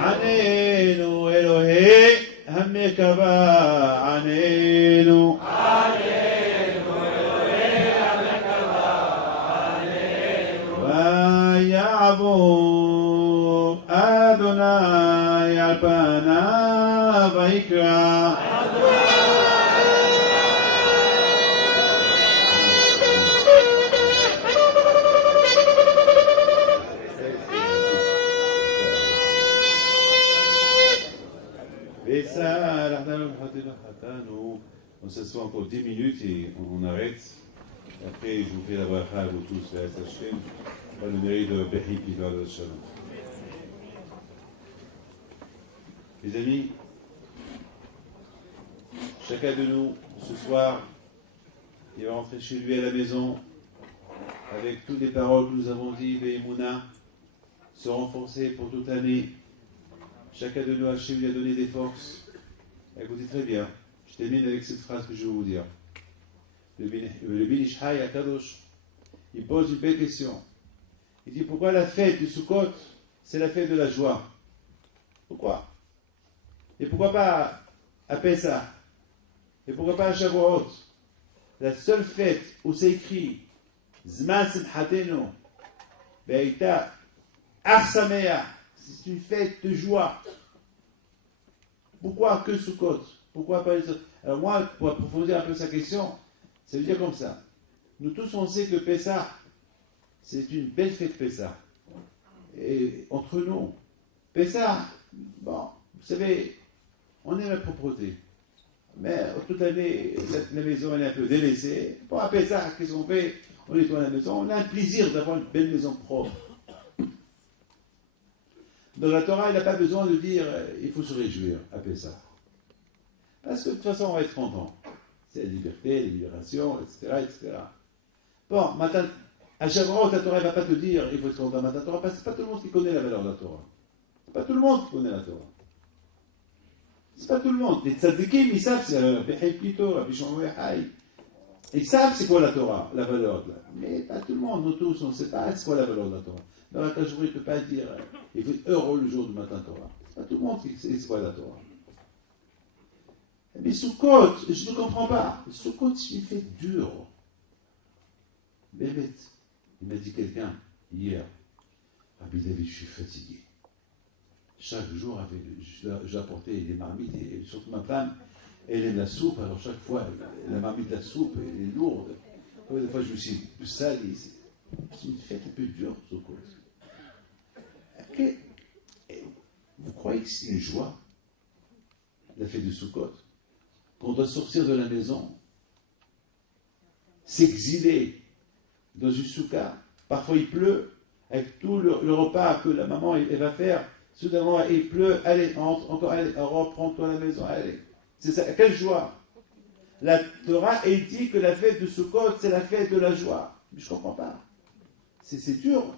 عنينو إلهي همك با عنينو عنينو إلهي همك با عنينو ويعبو أدوناي البنا ويكرا On s'assoit encore 10 minutes et on arrête. Après, je vous fais la bracha à vous tous, la Hashem, par le mérite de Behi Pivar de Shalom. Les amis, chacun de nous, ce soir, il va rentrer chez lui à la maison avec toutes les paroles que nous avons dites, les Mouna, se renforcer pour toute l'année. Chacun de nous, Hachem lui a donné des forces. Écoutez très bien, je termine avec cette phrase que je vais vous dire. Le Ben Ish Chai Akadosh, il pose une belle question. Il dit pourquoi la fête du Sukkot, c'est la fête de la joie? Pourquoi? Et pourquoi pas à Pessah? Et pourquoi pas à Shavuot? La seule fête où c'est écrit Zman Simchatenu Be'ita Ach Sameach, c'est une fête de joie. Pourquoi que Sukkot? Pourquoi pas les autres? Alors moi, pour approfondir un peu sa question, ça veut dire comme ça. Nous tous, on sait que Pessah, c'est une belle fête Pessah. Et entre nous, Pessah, bon, vous savez, on aime la propreté. Mais toute l'année, la maison elle est un peu délaissée. Bon, à Pessah, qu'est-ce qu'on fait? On nettoie la maison. On a un plaisir d'avoir une belle maison propre. Dans la Torah, il n'a pas besoin de dire il faut se réjouir à Pessah. Parce que de toute façon, on va être content. C'est la liberté, la libération, etc., etc. Bon, à Shavuot, la Torah ne va pas te dire, il faut être content de la Torah, parce que c'est pas tout le monde qui connaît la valeur de la Torah. C'est pas tout le monde qui connaît la Torah. C'est pas tout le monde. Les tzadikim, ils savent, c'est Rabbi Pito, Rabbi Shimon Yochai. Ils savent c'est quoi la Torah, la valeur de la. Mais pas tout le monde, nous tous, on ne sait pas c'est quoi la valeur de la Torah. Dans la Torah, il ne peut pas dire, il faut être heureux le jour du matin Torah. C'est pas tout le monde qui sait c'est quoi la Torah. Mais Sukkot, je ne comprends pas. Sukkot, il fait dur. Bémet, il m'a dit quelqu'un, hier, Rabbi David, je suis fatigué. Chaque jour, j'apportais des marmites, et surtout ma femme, elle aime la soupe, alors chaque fois, la marmite de la soupe, elle est lourde. Des fois, je me suis sali. C'est une fête un peu dure, Sukkot. Vous croyez que c'est une joie, la fête de Sukkot, qu'on doit sortir de la maison, s'exiler dans une soukha, parfois il pleut, avec tout le repas que la maman elle va faire, soudainement il pleut, allez, encore, allez, reprends-toi à la maison, allez. C'est ça, quelle joie! La Torah elle dit que la fête de Sukkot, c'est la fête de la joie. Mais je ne comprends pas. C'est dur.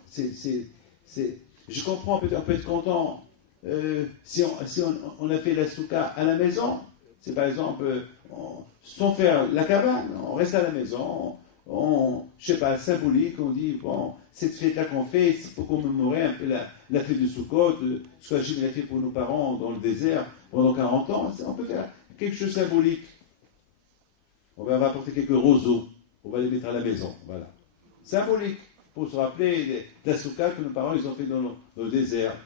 Je comprends, on peut être content si on a fait la soukha à la maison. C'est par exemple, sans faire la cabane, on reste à la maison, je sais pas, symbolique, on dit, bon, cette fête-là qu'on fait, c'est pour commémorer un peu la fête de Sukkot, soit j'ai l'a fait pour nos parents dans le désert pendant 40 ans, on peut faire quelque chose de symbolique. On va apporter quelques roseaux, on va les mettre à la maison, voilà. Symbolique, pour se rappeler de la soukha que nos parents ils ont fait dans le désert.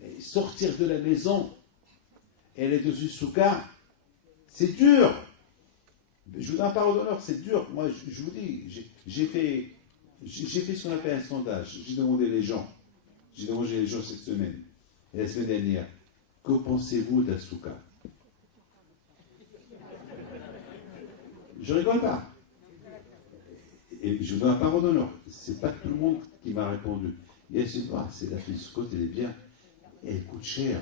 Mais sortir de la maison, elle est dans une soukha, c'est dur. Je vous donne la parole d'honneur, c'est dur. Moi, je vous dis, j'ai fait ce qu'on appelle un sondage. J'ai demandé les gens. J'ai demandé les gens cette semaine et la semaine dernière. Que pensez-vous de la soukha? Je rigole pas. Et je vous donne la parole d'honneur. C'est pas tout le monde qui m'a répondu. Il y a c'est la fête de Sukkot, elle est bien. Elle coûte cher.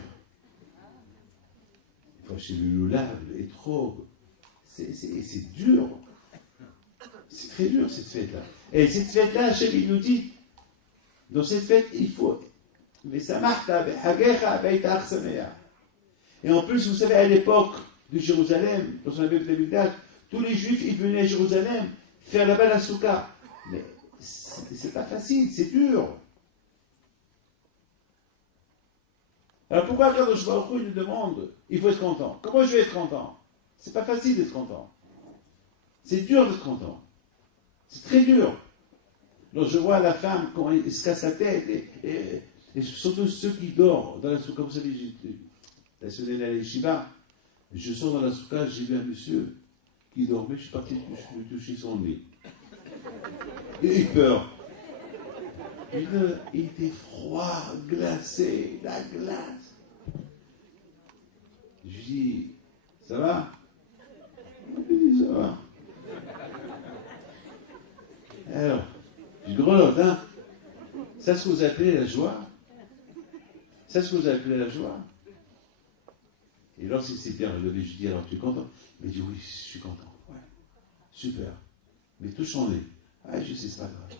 Il faut acheter le loulab, les trogues. C'est dur. C'est très dur cette fête-là. Et cette fête-là, Hachem il nous dit, dans cette fête, il faut. Et en plus, vous savez, à l'époque de Jérusalem, dans son abbé de Mikdash, tous les Juifs, ils venaient à Jérusalem faire là-bas la soukha. Mais c'est pas facile, c'est dur. Alors pourquoi quand je vois il nous demande, il faut être content. Comment je vais être content? C'est pas facile d'être content. C'est dur d'être content. C'est très dur. Donc je vois la femme quand elle se casse la tête, et surtout ceux qui dorment dans la soukha. Vous savez, la semaine à l'Yeshiva, je sors dans la soukha, j'ai vu un monsieur qui dormait, je suis parti lui toucher son nez. Et il peur. Il était froid, glacé, la glace. Je lui dis, ça va? Il dit, ça va. Alors, je grelotte, hein? C'est ce que vous appelez la joie? C'est ce que vous appelez la joie? Et lorsqu'il s'est bien relevé, je dis, alors tu es content? Il me dit, oui, je suis content. Ouais. Super. Mais touche son nez. Ah, je sais, c'est pas grave.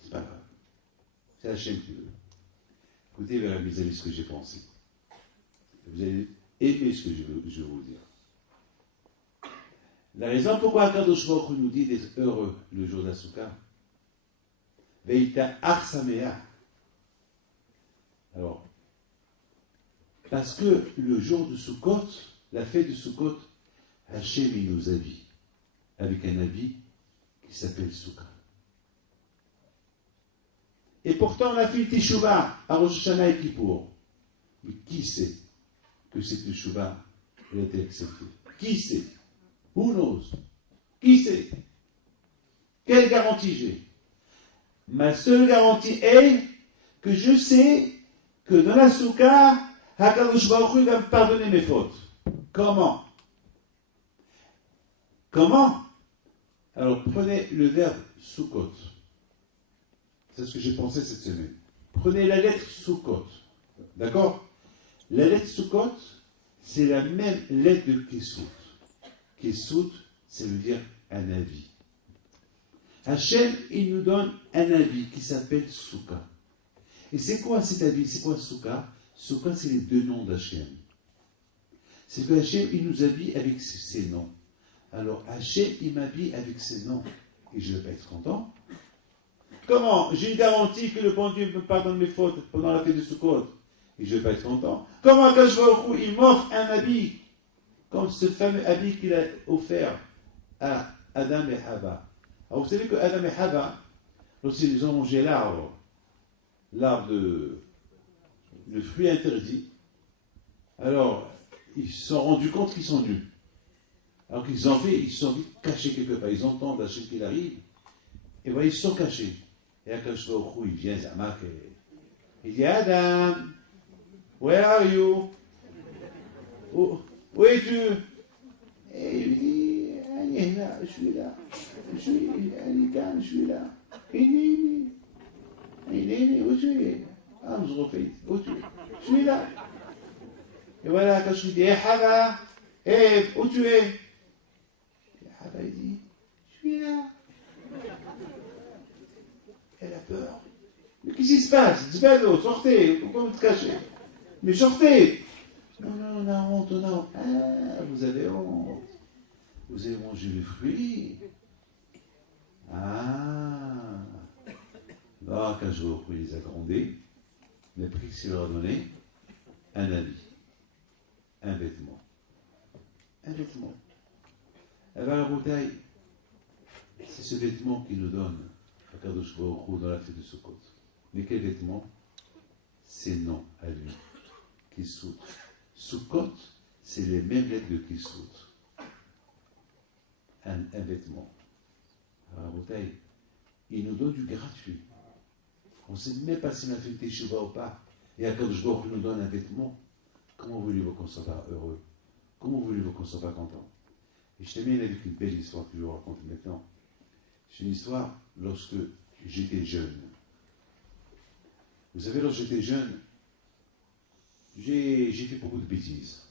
C'est pas grave. C'est Hachem qui veut. Écoutez, mes amis, ce que j'ai pensé. Vous allez aimer ce que je vais vous dire. La raison pourquoi Akadosh Baruch Hu nous dit d'être heureux le jour de la soukha, Veita Arsamea. Alors, parce que le jour de Sukkot, la fête de Sukkot, Hachem il nous habille avec un habit qui s'appelle Soukha. Et pourtant, on a fait Teshuvah à Rosh Hashanah et Kippour. Mais qui sait que cette Teshuvah a été acceptée? Qui sait? Who knows? Qui sait? Quelle garantie j'ai? Ma seule garantie est que je sais que dans la soukha, HaKadosh Baruch Hu va me pardonner mes fautes. Comment? Comment? Alors prenez le verbe Sukkot. C'est ce que j'ai pensé cette semaine. Prenez la lettre Sukkot. D'accord? La lettre Sukkot, c'est la même lettre de Kesut. Kesut, ça veut dire un avis. Hachem, il nous donne un habit qui s'appelle Souka. Et c'est quoi cet habit? C'est quoi Souka? Souka, c'est les deux noms d'Hachem. C'est que Hachem, il nous habille avec ses noms. Alors, Hachem, il m'habille avec ses noms. Et je ne vais pas être content. Comment? J'ai une garantie que le bon Dieu me pardonne mes fautes pendant la fête de Sukkot. Et je ne vais pas être content. Comment, quand je vois au cou, il m'offre un habit, comme ce fameux habit qu'il a offert à Adam et Hava. Alors, vous savez que Adam et Hava, lorsqu'ils ont mangé l'arbre le fruit interdit, alors, ils se sont rendus compte qu'ils sont nus. Alors qu'ils ont fait, ils se sont vite cachés quelque part. Ils entendent Hachem qu'il arrive, et voilà, ils se sont cachés. Et Akadosh Baruch Hu, il vient, Zamak, et il dit, Adam, where are you? Où es-tu? Et il dit, Allez, là, je suis là. Je suis là. Il dit, où tu es? Ah, je refais, où tu es? Je suis là. Et voilà, quand je lui dis, Hava, où tu es? Et Hava, il dit, je suis là. Elle a peur. Mais qu'est-ce qui se passe? Zbalo, sortez, pourquoi vous te cachez? Mais sortez! Non, on a honte, on a honte. Ah, vous avez honte. Vous avez mangé les fruits. Ah. Alors, quand je vous les a grondés, le prix qu'il leur a donné, un habit, un vêtement. Un vêtement. Alors, la bouteille, c'est ce vêtement qu'il nous donne, Akadosh Baruch Hu, dans la fête de Sukkot. Mais quel vêtement? C'est non à lui. Kissout. Sukkot, c'est les mêmes lettres de Kissout. Un vêtement. Alors, la bouteille, il nous donne du gratuit. On ne sait même pas si on a fait une teshuva ou pas. Et Akadosh Baruch Hu nous donne un vêtement. Comment voulez-vous qu'on soit pas heureux? Comment voulez-vous qu'on soit pas content? Et je termine avec une belle histoire que je vais vous raconter maintenant. C'est une histoire lorsque j'étais jeune. Vous savez, lorsque j'étais jeune, j'ai fait beaucoup de bêtises.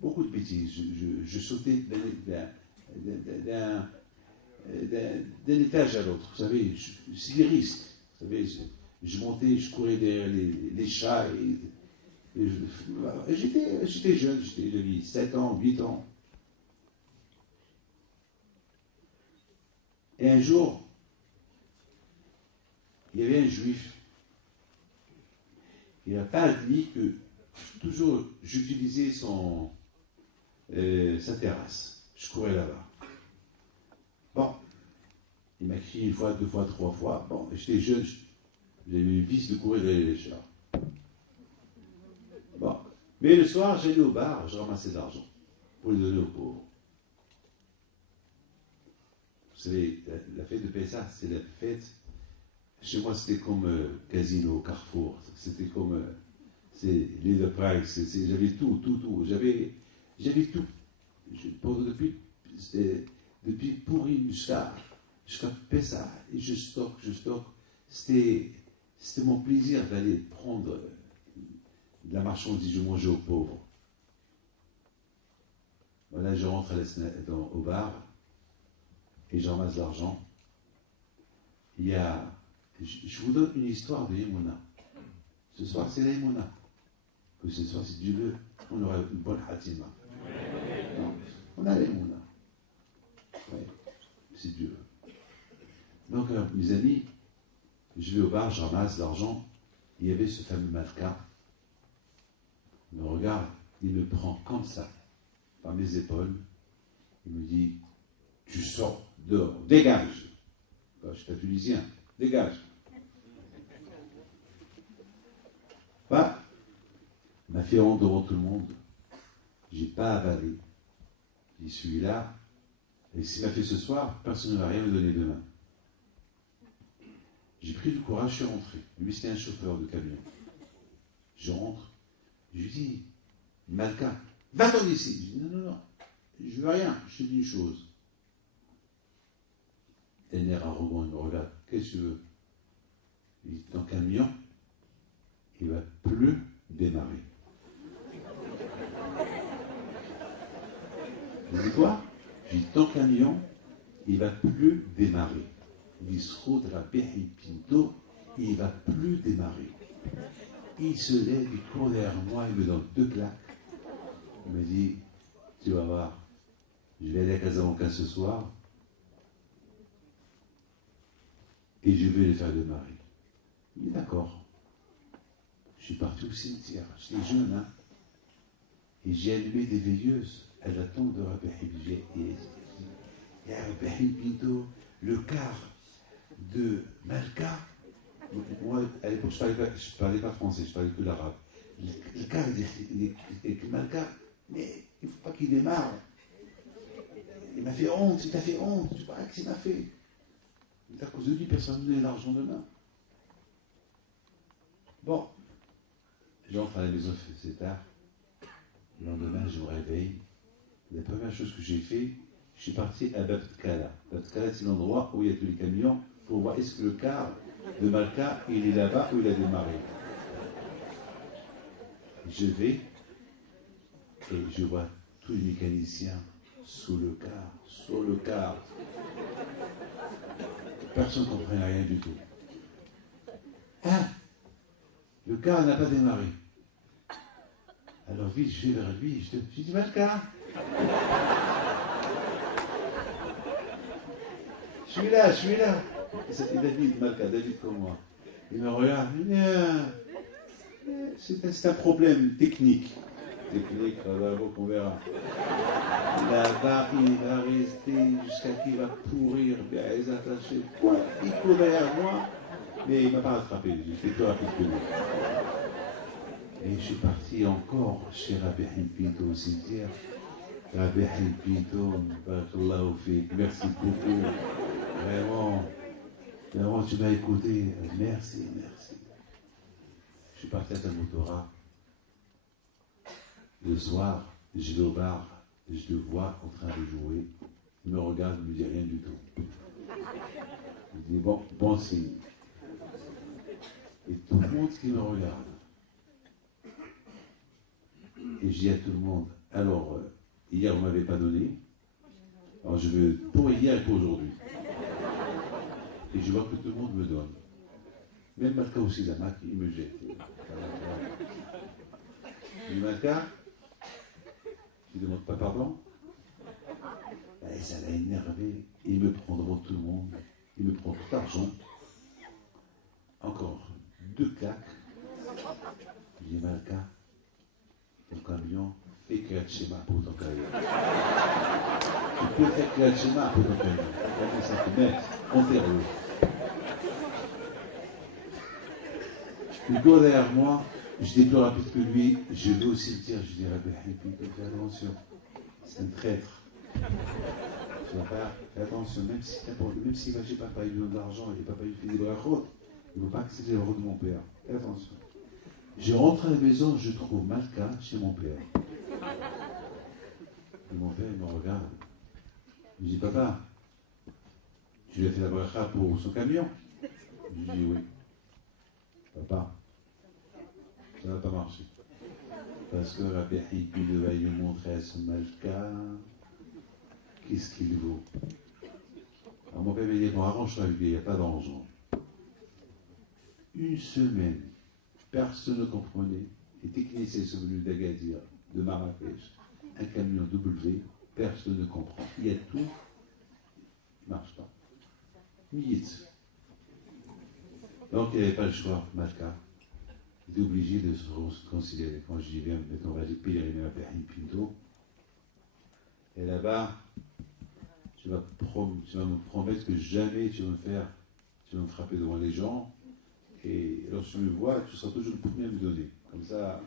Beaucoup de bêtises. Je sautais d'un étage à l'autre. Vous savez, c'est des risques. Vous savez, je montais, je courais derrière les chats. J'étais jeune, j'avais 7 ans, 8 ans. Et un jour, il y avait un juif. Il n'a pas admis que toujours j'utilisais sa terrasse. Je courais là-bas. Bon, il m'a crié une fois, 2 fois, 3 fois. Bon, j'étais jeune, j'avais le vice de courir derrière les chats. Bon, mais le soir, j'allais au bar, je ramassais de l'argent pour le donner aux pauvres. Vous savez, la fête de Pessah, c'est la fête. Chez moi, c'était comme Casino, Carrefour. C'était comme Leader Price. J'avais tout. J'avais tout. Depuis Purim jusqu'à Pessah. Et je stocke. C'était mon plaisir d'aller prendre de la marchandise, je mangeais aux pauvres. Voilà, je rentre au bar et je ramasse l'argent. Il y a. Je vous donne une histoire de Yemuna. Ce soir, c'est la Yemuna. Que ce soir, si Dieu veut, on aura une bonne Hatima. Non, on a la Yemuna. Oui, si Dieu veut. Donc, mes amis, je vais au bar, je ramasse l'argent. Il y avait ce fameux Malka. Il me regarde, il me prend comme ça, par mes épaules. Il me dit, tu sors dehors, dégage. Je suis pas tunisien, dégage. Bah, il m'a fait honte devant tout le monde. J'ai pas avalé. J'y suis là. Et s'il m'a fait ce soir, personne ne va rien me donner demain. J'ai pris du courage, je suis rentré. Lui, c'était un chauffeur de camion. Je rentre, je lui dis, Malka, va-t'en d'ici. Je dis, non, je veux rien, je te dis une chose. Un air arrogant, il me regarde, qu'est-ce que tu veux? Il dit, ton camion, il va plus démarrer. Je dis quoi? Je dis, ton camion, il ne va plus démarrer. L'Isroud Rabbi Pinto, il ne va plus démarrer. Il se lève, il court derrière moi, il me donne 2 claques. Il me dit, tu vas voir, je vais aller à Casablanca ce soir et je vais les faire démarrer. Il dit, d'accord. Je suis parti au cimetière, j'étais jeune, hein, et j'ai allumé des veilleuses à la tombe de Rabbi Hibbi. Et Rabbi Pinto, le quart de Malka, moi à l'époque je ne parlais pas français, je parlais que l'arabe. Le quart de Malka, mais il ne faut pas qu'il démarre. Il m'a fait honte, il t'a fait honte, tu vois ce qu'il m'a fait. À cause de lui, personne ne donnait l'argent demain. Bon, j'entre à la maison, c'est tard. Le lendemain, je me réveille. La première chose que j'ai fait, je suis parti à Babtkala. Babtkala, c'est l'endroit où il y a tous les camions pour voir est-ce que le car de Malka, il est là-bas ou il a démarré. Je vais et je vois tous les mécaniciens sous le car, sur le car. Personne ne comprenait rien du tout. Ah, le car n'a pas démarré. Alors vite, je vais vers lui, je dis Malka. Je suis là, je suis là. Il a dit Malka, David comme moi. Il me regarde, il dit, c'est un problème technique. Technique, on verra. Là-bas, il va rester jusqu'à qu'il va pourrir, les attacher. Il court derrière moi, mais il ne m'a pas rattrapé. J'ai fait plus rapide que lui. Et je suis parti encore chez Rabbi Pinto au cimetière. Rabbi Pinto, barakallahu fik, merci beaucoup. Vraiment, tu m'as écouté. Merci, merci. Je suis parti à Tamotora. Le soir, je vais au bar, je le vois en train de jouer. Il me regarde, il ne me dit rien du tout. Il dit bon signe. Et tout le monde qui me regarde. Et je dis à tout le monde, alors, hier vous ne m'avez pas donné, alors je veux pour hier et pour aujourd'hui. Et je vois que tout le monde me donne. Même Malka aussi, la Mac, il me jette. Je dis Malka, tu ne demandes pas pardon? Et ça l'a énervé. Il me prend devant tout le monde. Il me prend tout l'argent. Encore 2 claques. Je dis Malka, ton camion, fais Kriyat Shema pour ton camion. Tu peux faire Kriyat Shema pour ton camion. Regardez ça, tu mets, enterre-le. Il court derrière moi, je dis plus rapide que lui, je vais au cimetière, je dis Rabbi Pinto, fais attention, c'est un traître. Tu vas pas, fais attention, même si j'ai papa il me donne de l'argent et papa il fait des brachot, il ne veut pas que c'est l'heure de mon père. Fais attention. Je rentre à la maison, je trouve Malka chez mon père. Et mon père, il me regarde. Il me dit, papa, tu lui as fait la bracha pour son camion? Je lui dis, oui. Papa, ça n'a pas marché. Parce que Rabbi Hibbi devait lui montrer à son Malka qu'est-ce qu'il vaut. Alors mon père m'a dit, bon, arrange-toi avec lui, il n'y a pas d'argent. Une semaine, personne ne comprenait. Les techniciens sont venus d'Agadir, de Marrakech, un camion W, personne ne comprend. Il y a tout, il ne marche pas. Mietz. Donc il n'y avait pas le choix, Malka. Il était obligé de se considérer. Quand je dis bien, maintenant on va pèleriner à Pinto. Et là-bas, tu vas me promettre que jamais tu vas me frapper devant les gens. Et lorsque tu me vois, tu seras toujours le premier à me donner. Comme ça,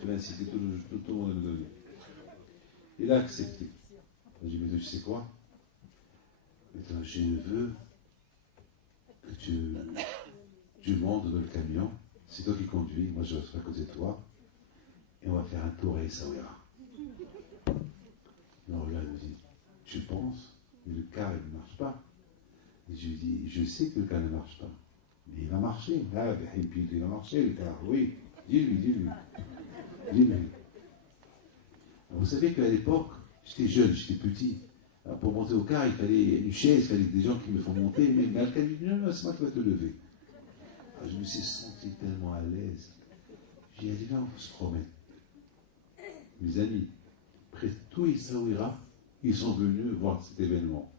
je vais inciter tout le monde à me donner. Il a accepté. Je lui ai dit, mais tu sais quoi? Maintenant, je veux que tu montes dans le camion. C'est toi qui conduis, moi je serai à côté de toi. Et on va faire un tour à Essaouira. Il me regarde et me dit, tu penses? Mais le car, il ne marche pas. Et je lui dis, je sais que le car ne marche pas. Mais il va marcher. Ah, il va marcher, le car. Oui, dis-lui. Vous savez qu'à l'époque, j'étais jeune, j'étais petit. Alors, pour monter au car, il fallait une chaise, il fallait des gens qui me font monter, mais quelqu'un dit non, non, c'est moi qui vais te lever. Alors, je me suis senti tellement à l'aise. J'ai dit, viens, on se promène. Mes amis, près de tout Essaouira, ils sont venus voir cet événement.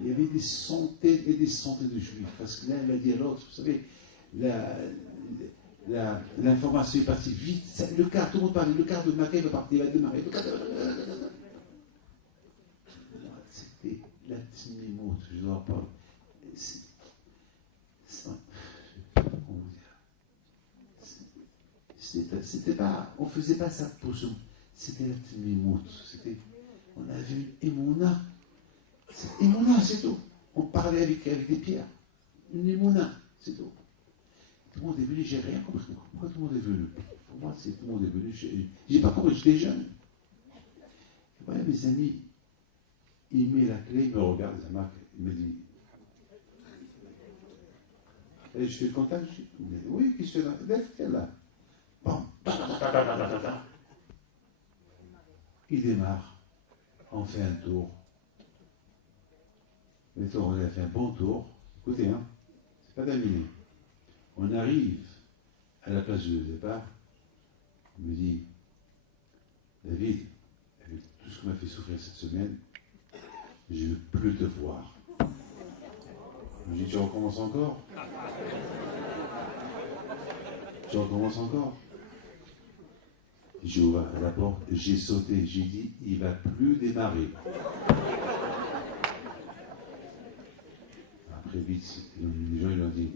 Il y avait des centaines et des centaines de juifs, parce que l'un l'a dit à l'autre, vous savez, l'information est partie vite. Le quart, tout le monde parlait, le quart de Mackay va partir, il va démarrer. C'était la Tmimout, je ne dois pas. Comment dire, c'était pas, on ne faisait pas ça pour ce. C'était la Tmimout. On avait une Emouna. Emouna, c'est tout. On parlait avec des pierres. Une Emouna, c'est tout. Tout le monde est venu, j'ai rien compris. Pourquoi tout le monde est venu? Pour moi, c'est tout le monde est venu. J'ai pas compris, j'étais jeune. Voilà, mes amis, il met la clé, il me regarde, il me dit. Et je fais le contact, je dis, oui, qu'est-ce que tu fais là? Viens là. Bon. Il démarre. On fait un tour. Mettons, on a fait un bon tour. Écoutez, hein, c'est pas terminé. On arrive à la place de départ. Il me dit, David, avec tout ce qui m'a fait souffrir cette semaine, je ne veux plus te voir. Je me dis, tu recommences encore? Tu recommences encore? J'ai ouvert la porte, j'ai sauté, j'ai dit, il ne va plus démarrer. Après, vite, les gens ils ont dit,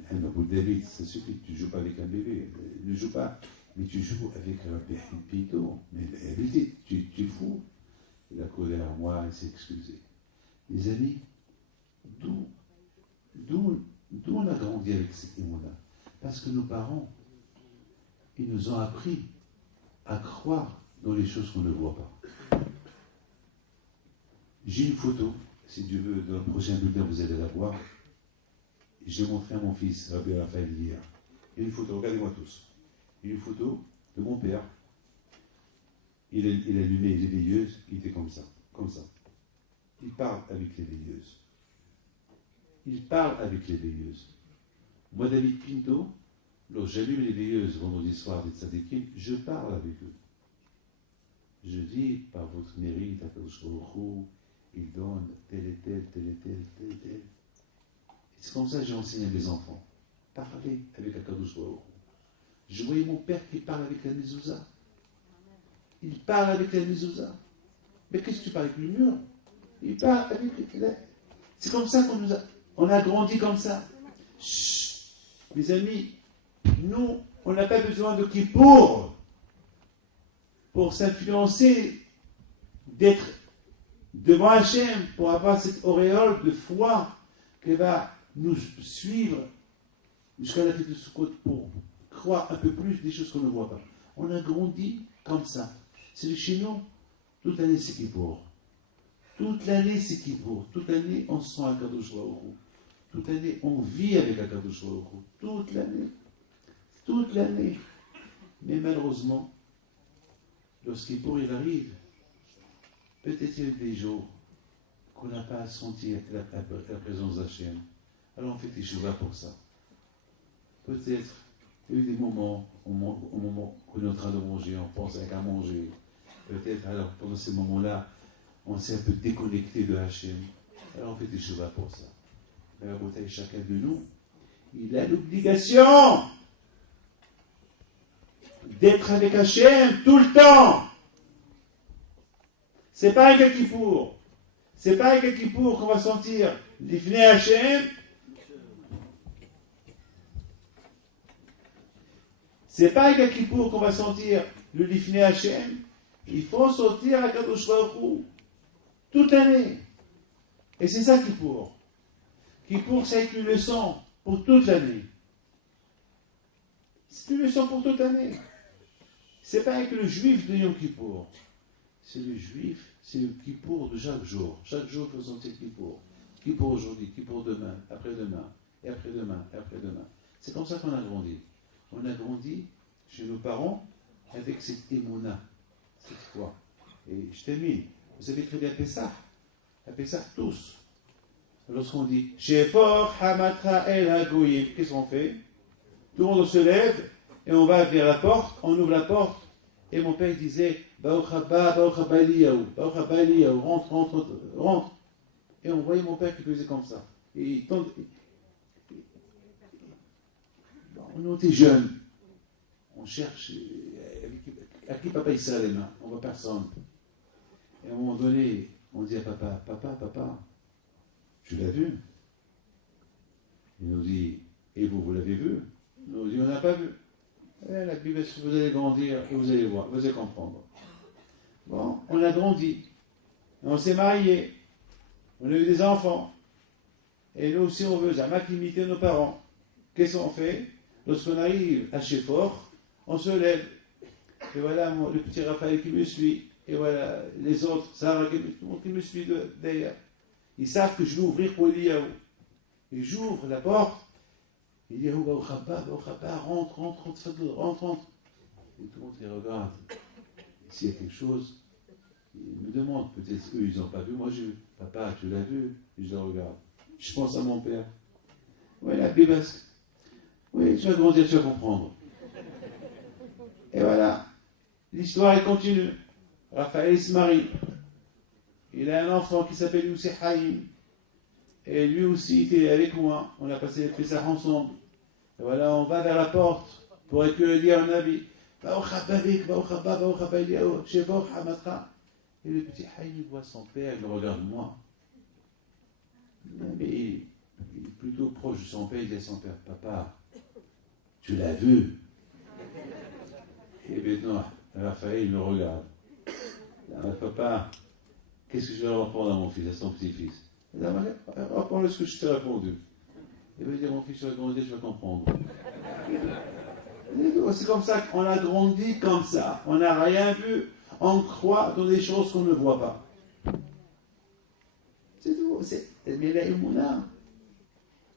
David, ça suffit, tu ne joues pas avec un bébé, ne joue pas, mais tu joues avec un pinto. Mais vite, tu es fou. Il a collé à moi, il s'est excusé. Les amis, d'où on a grandi avec ces témoins-là? Parce que nos parents, ils nous ont appris à croire dans les choses qu'on ne voit pas. J'ai une photo, si Dieu veut, dans le prochain bulletin, vous allez la voir. J'ai montré à mon fils, Rabbi Raphaël, hier. Il y a une photo, regardez-moi tous. Il y a une photo de mon père. Il allumait les veilleuses, il était comme ça, comme ça. Il parle avec les veilleuses. Il parle avec les veilleuses. Moi, David Pinto, lorsque j'allume les veilleuses vendredi soir des tzadikim, je parle avec eux. Je dis, par votre mérite, à Kadosh Baruch Hu, il donne tel et tel, tel et tel, tel et tel. C'est comme ça que j'ai enseigné à mes enfants. Parler avec Akadosh Baruch Hu. Je voyais mon père qui parle avec la mezouza. Il parle avec la mezouza. Mais qu'est-ce que tu parles avec le mur? Il parle avec la... C'est comme ça on a grandi comme ça. Chut, mes amis, nous, on n'a pas besoin de Kippour pour s'influencer, d'être devant Hachem, pour avoir cette auréole de foi qui va nous suivre jusqu'à la fête de Sukkot pour croire un peu plus des choses qu'on ne voit pas. On a grandi comme ça. C'est chez nous, toute l'année c'est Kippour. Toute l'année c'est Kippour. Toute l'année on se sent à Kadosh Baruch Hu. Toute l'année on vit avec Kadosh Baruch Hu. Toute l'année. Toute l'année. Mais malheureusement, lorsqu'Kippour il arrive, peut-être il y a des jours qu'on n'a pas senti la présence d'Hachem. Alors on fait des choses pour ça. Peut-être il y a eu des moments, au moment qu'on est en train de manger, on pense à manger. Peut-être alors pendant ces moments-là, on s'est un peu déconnecté de Hachem. Alors on fait des choses pour ça. Mais à côté de chacun de nous, il a l'obligation d'être avec Hachem tout le temps. C'est pas un Kippour. C'est pas un Kippour qu'on va sentir l'Ifnei Hachem. C'est pas un Kippour qu'on va sentir le l'Ifnei Hachem. Il faut sortir à Kadosh Baruch Hu toute l'année. Et c'est ça Kippour. Kippour, c'est une leçon pour toute l'année. C'est une leçon pour toute l'année. C'est pas avec le juif de Yom Kippour. C'est le juif, c'est le Kippour de chaque jour. Chaque jour, il faut sentir Kippour. Kippour aujourd'hui, Kippour demain, après-demain, et après-demain, et après-demain. C'est comme ça qu'on a grandi. On a grandi chez nos parents avec cette émouna, cette foi. Et je termine. Vous savez très bien Pessah. à Pessah, tous. Lorsqu'on dit Shefor Hamatra El Hagoyim, qu'est-ce qu'on fait? Tout le monde se lève et on va vers la porte, on ouvre la porte. Et mon père disait Baruch haba, Baruch haba Eliyahu, Baruch haba Eliyahu, rentre, rentre, rentre. Et on voyait mon père qui faisait comme ça. Et on était jeunes, on cherche à qui papa il serre les mains, on ne voit personne. Et à un moment donné, on dit à papa, papa, tu l'as vu? Il nous dit, et vous l'avez vu? Il nous dit, on n'a pas vu. La Bible, vous allez grandir et vous allez voir, vous allez comprendre. Bon, on a grandi, on s'est mariés, on a eu des enfants, et nous aussi on veut jamais imiter nos parents. Qu'est-ce qu'on fait? Lorsqu'on arrive à Shefor, on se lève, et voilà le petit Raphaël qui me suit, et voilà les autres, Sarah qui me suit derrière. Ils savent que je vais ouvrir pour Eliyahu. Et j'ouvre la porte, Eliyahu rentre, rentre. Et tout le monde les regarde. S'il y a quelque chose, ils me demandent, peut-être eux ils n'ont pas vu, moi j'ai vu. Papa, tu l'as vu? Et je le regarde. Je pense à mon père. Oui, la Bible. Oui, tu vas grandir, tu vas comprendre. Et voilà, l'histoire elle continue. Raphaël se marie. Il a un enfant qui s'appelle Youssef Haïm. Et lui aussi était avec moi. On a passé les Pessah ensemble. Et voilà, on va vers la porte pour accueillir un habit. Et le petit Haïm il voit son père, il le regarde moi. Mais il est plutôt proche de son père, il dit à son père, papa, tu l'as vu? Et maintenant, Raphaël il me regarde. Papa, qu'est-ce que je vais répondre à mon fils, à son petit-fils? Reprends-le ce que je t'ai répondu. Il va dire, mon fils, tu vas grandir, tu vas comprendre. C'est comme ça qu'on a grandi comme ça. On n'a rien vu. On croit dans des choses qu'on ne voit pas. C'est tout. Mais la Emouna,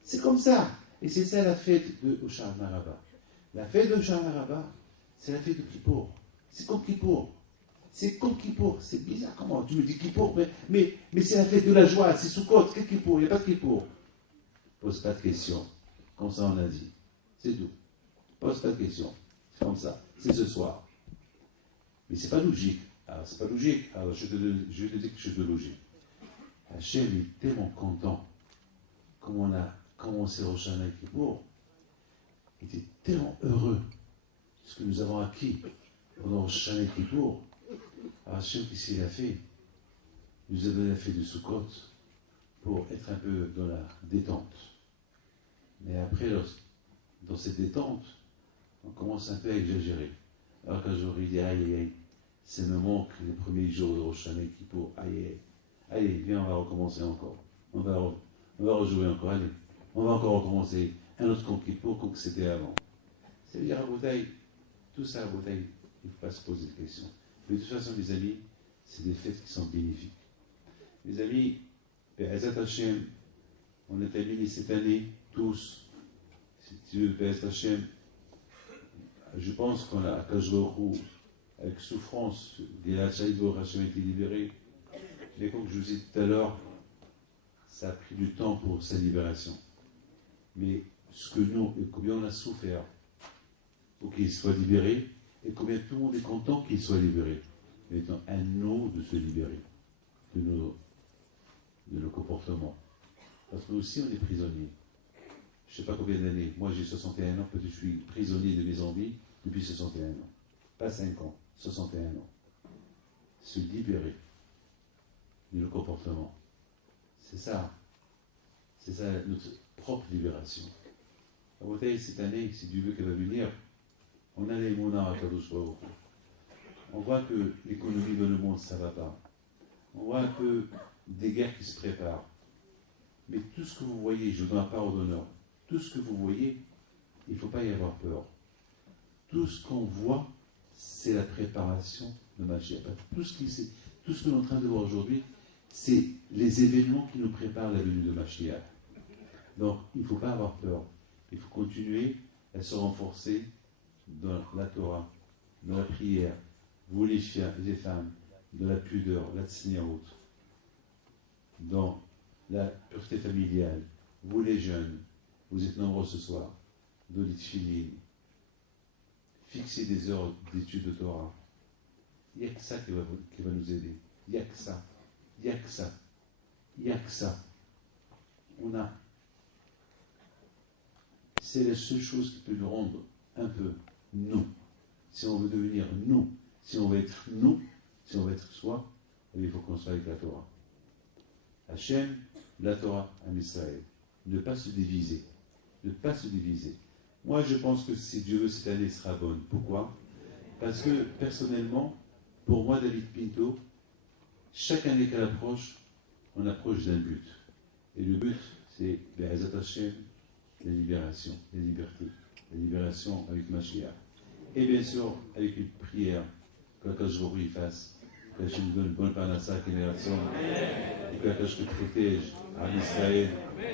c'est comme ça. Et c'est ça la fête de Hoshana Rabbah. La fête de Hoshana Rabbah, c'est la fête de Kippour. C'est comme Kippour. C'est comme Kippour. C'est bizarre comment tu me dis Kippour, mais c'est la fête de la joie. C'est Sukkot. Quel Kippour? Il n'y a pas de Kippour. Pose pas de questions. Comme ça on a dit. C'est tout. Pose pas de questions. C'est comme ça. C'est ce soir. Mais c'est pas logique. Alors c'est pas logique. Alors je te dis quelque chose de logique. Hachem est tellement content comme on a commencé Rosh Hashanah et Kippour. Il était tellement heureux de ce que nous avons acquis pendant Rosh Hashanah et Kippour. Alors Hachem, qu'est-ce qu'il a fait? Il nous a donné la fête de Sukkot pour être un peu dans la détente. Mais après, dans cette détente, on commence un peu à exagérer. Alors qu'un jour, il dit, aïe, ça me manque les premiers jours de Rosh Hashanah et Kippour, allez, viens, on va recommencer encore. On va rejouer encore, allez. On va encore recommencer un autre compte Kippour comme c'était avant. C'est-à-dire, à Boutaï, tout ça à Boutaï, il ne faut pas se poser de questions. Mais de toute façon, mes amis, c'est des fêtes qui sont bénéfiques. Mes amis, Be'ezat Hashem, on est terminé cette année, tous, si tu veux, Be'ezat Hashem, je pense qu'on a, à Kajborou, avec souffrance, Gilad Shaïd Hashem a été libéré, mais comme je vous ai dit tout à l'heure, ça a pris du temps pour sa libération. Mais ce que nous, et combien on a souffert pour qu'il soit libéré, et combien tout le monde est content qu'il soit libéré. Mais étant à nous de se libérer de nos comportements. Parce que nous aussi, on est prisonniers. Je ne sais pas combien d'années. Moi, j'ai 61 ans, peut-être je suis prisonnier de mes envies depuis 61 ans. Pas 5 ans, 61 ans. Se libérer de nos comportements. C'est ça notre propre libération. La bouteille, cette année, si Dieu veut qu'elle va venir, on a les monards à Kadosh Baruch Hu. On voit que l'économie dans le monde, ça ne va pas. On voit un peu des guerres qui se préparent. Mais tout ce que vous voyez, je donne la parole d'honneur, tout ce que vous voyez, il ne faut pas y avoir peur. Tout ce qu'on voit, c'est la préparation de Mashiach. Tout ce que l'on est en train de voir aujourd'hui, c'est les événements qui nous préparent la venue de Mashiach. Donc, il ne faut pas avoir peur. Il faut continuer à se renforcer dans la Torah, dans la prière, vous les femmes, dans la pudeur, la tsniaout, dans la pureté familiale. Vous les jeunes, vous êtes nombreux ce soir, de l'Itchilin, fixez des heures d'études de Torah. Il n'y a que ça qui va nous aider. Il n'y a que ça. Il n'y a que ça. Il n'y a que ça. On a. C'est la seule chose qui peut nous rendre un peu nous. Si on veut devenir nous, si on veut être nous, si on veut être soi, il faut qu'on soit avec la Torah. Hachem, la Torah, en Israël. Ne pas se diviser. Ne pas se diviser. Moi, je pense que si Dieu veut, cette année sera bonne. Pourquoi? Parce que, personnellement, pour moi, David Pinto, chaque année qu'elle approche, on approche d'un but. Et le but, c'est Be'ezat Hashem, la libération, la liberté. La libération avec Mashiach. Et bien sûr, avec une prière, que l'Akadosh Baruch Hu fasse, que Hashem nous donne une bonne parnassa à la génération, et que l'Akadosh Baruch Hu protège à Israël,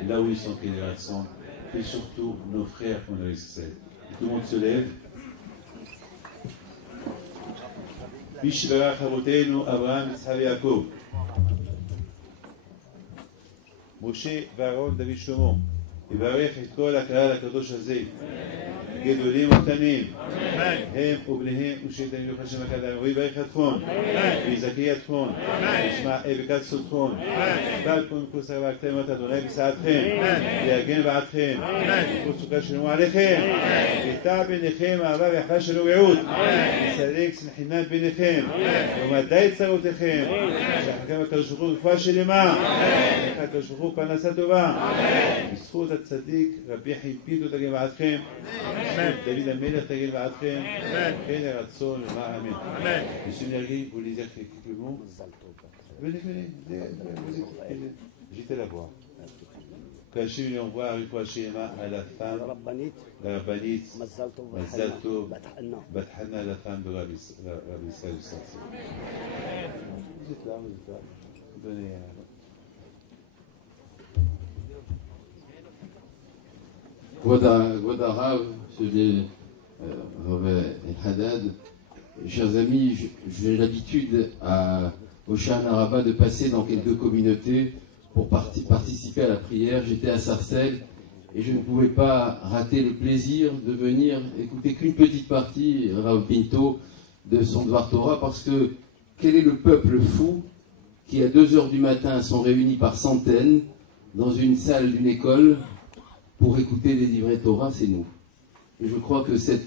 là où ils sont génération, et surtout nos frères qu'on a Israël. Tout le monde se lève. Mishbarach Avotenu, Abraham, Yitzhak et Yaakov. Moshe, Aaron, David Shlomo. יברך את כל הקהל הקדוש הזה, גדולים וקטנים, הם ובניהם ושתן יוחד שם הקדם, ויברך אתכון, ויזכי אתכון, וישמע בקד סודכון, בעלכון כוסר והקטנות אדוני בסעדכם, ויגן בעדכם, וכל סוכה שלמו עליכם, ויטע ביניכם אהבה ואחווה שלו וייעוד, יסלק סנחינת ביניכם, ומדי צרותיכם, שאחריכם הקדוש ברוך הוא רפואה שלמה, הקדוש ברוך הוא פרנסה טובה, בזכות הצדיק רבי חיפיתו תגן בעדכם, David Améler תגן בעדכם, כן הרצון ומה אמן. Monsieur Nergui, vous lisez quelques mots? Venez, j'étais là-bas. Qu'Hachem lui envoie une fois chez Emma à la femme, la Rabbanit, Mazalto, Bathana, la femme de Rabbi Israël du Sarsi. Vous êtes là. Venez. כבוד הרב של רב El-Haddad, chers amis, j'ai l'habitude au Shana Rabbah de passer dans quelques communautés pour participer à la prière. J'étais à Sarcelles et je ne pouvais pas rater le plaisir de venir écouter qu'une petite partie, Rav Pinto, de son Dvar Torah, parce que quel est le peuple fou qui à 2 heures du matin sont réunis par centaines dans une salle d'une école pour écouter des livrets Torah? C'est nous. Et je crois que c'est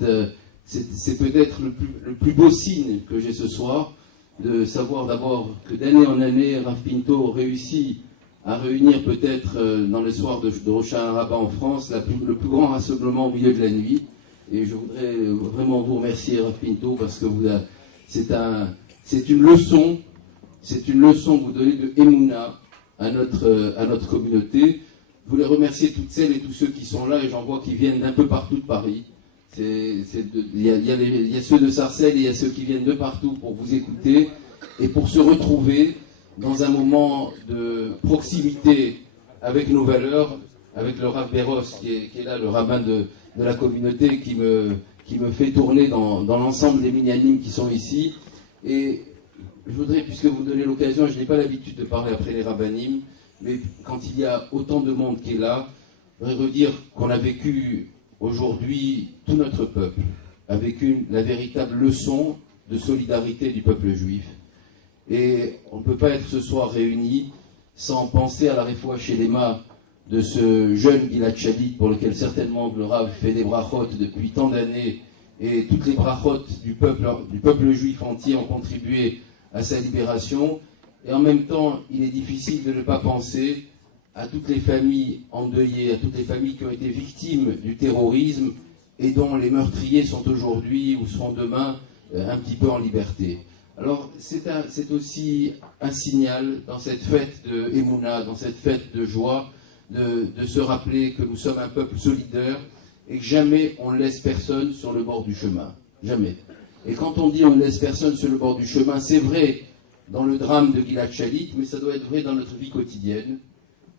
peut-être le plus beau signe que j'ai ce soir, de savoir d'abord que d'année en année, Rav Pinto réussit à réunir peut-être dans les soirs de Rosh Hashanah en France le plus grand rassemblement au milieu de la nuit. Et je voudrais vraiment vous remercier, Rav Pinto, parce que c'est une leçon que vous donnez de Emouna à notre communauté. Je voulais remercier toutes celles et tous ceux qui sont là, et j'en vois qui viennent d'un peu partout de Paris. Il y a ceux de Sarcelles et il y a ceux qui viennent de partout pour vous écouter et pour se retrouver dans un moment de proximité avec nos valeurs, avec le Rav Béros qui est là, le rabbin de la communauté qui me fait tourner dans l'ensemble des minyanim qui sont ici. Et je voudrais, puisque vous me donnez l'occasion, je n'ai pas l'habitude de parler après les rabbanim, mais quand il y a autant de monde qui est là, je voudrais redire qu'on a vécu aujourd'hui, tout notre peuple a vécu la véritable leçon de solidarité du peuple juif. Et on ne peut pas être ce soir réunis sans penser à la réfoua shelema de ce jeune Gilad Shalit pour lequel certainement le Rav fait des brachot depuis tant d'années, et toutes les brachot du peuple juif entier ont contribué à sa libération. Et en même temps, il est difficile de ne pas penser à toutes les familles endeuillées, à toutes les familles qui ont été victimes du terrorisme et dont les meurtriers sont aujourd'hui ou seront demain un petit peu en liberté. Alors c'est aussi un signal dans cette fête de Emouna, dans cette fête de joie, de se rappeler que nous sommes un peuple solidaire et que jamais on ne laisse personne sur le bord du chemin. Jamais. Et quand on dit on ne laisse personne sur le bord du chemin, c'est vrai dans le drame de Gilad Shalit, mais ça doit être vrai dans notre vie quotidienne.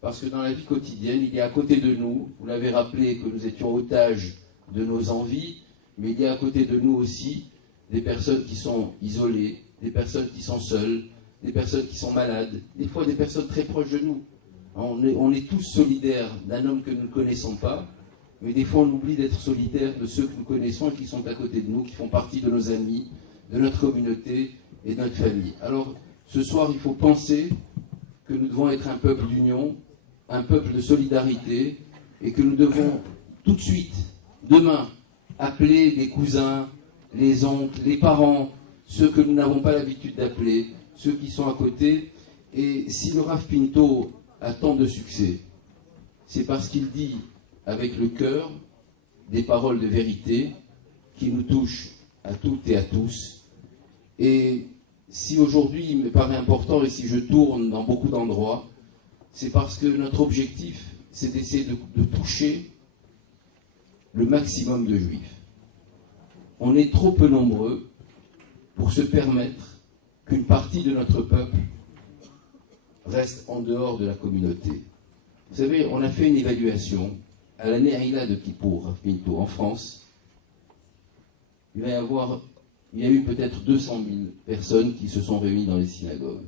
Parce que dans la vie quotidienne, il y a à côté de nous, vous l'avez rappelé, que nous étions otages de nos envies, mais il y a à côté de nous aussi des personnes qui sont isolées, des personnes qui sont seules, des personnes qui sont malades, des fois des personnes très proches de nous. On est tous solidaires d'un homme que nous ne connaissons pas, mais des fois on oublie d'être solidaires de ceux que nous connaissons et qui sont à côté de nous, qui font partie de nos amis, de notre communauté et de notre famille. Alors, ce soir, il faut penser que nous devons être un peuple d'union, un peuple de solidarité, et que nous devons tout de suite, demain, appeler les cousins, les oncles, les parents, ceux que nous n'avons pas l'habitude d'appeler, ceux qui sont à côté. Et si le Rav Pinto a tant de succès, c'est parce qu'il dit avec le cœur des paroles de vérité qui nous touchent à toutes et à tous. Et si aujourd'hui il me paraît important et si je tourne dans beaucoup d'endroits, c'est parce que notre objectif, c'est d'essayer de toucher le maximum de juifs. On est trop peu nombreux pour se permettre qu'une partie de notre peuple reste en dehors de la communauté. Vous savez, on a fait une évaluation à la Ne'ila de Kippour, Rav Pinto, en France. Il y a eu peut-être 200 000 personnes qui se sont réunies dans les synagogues.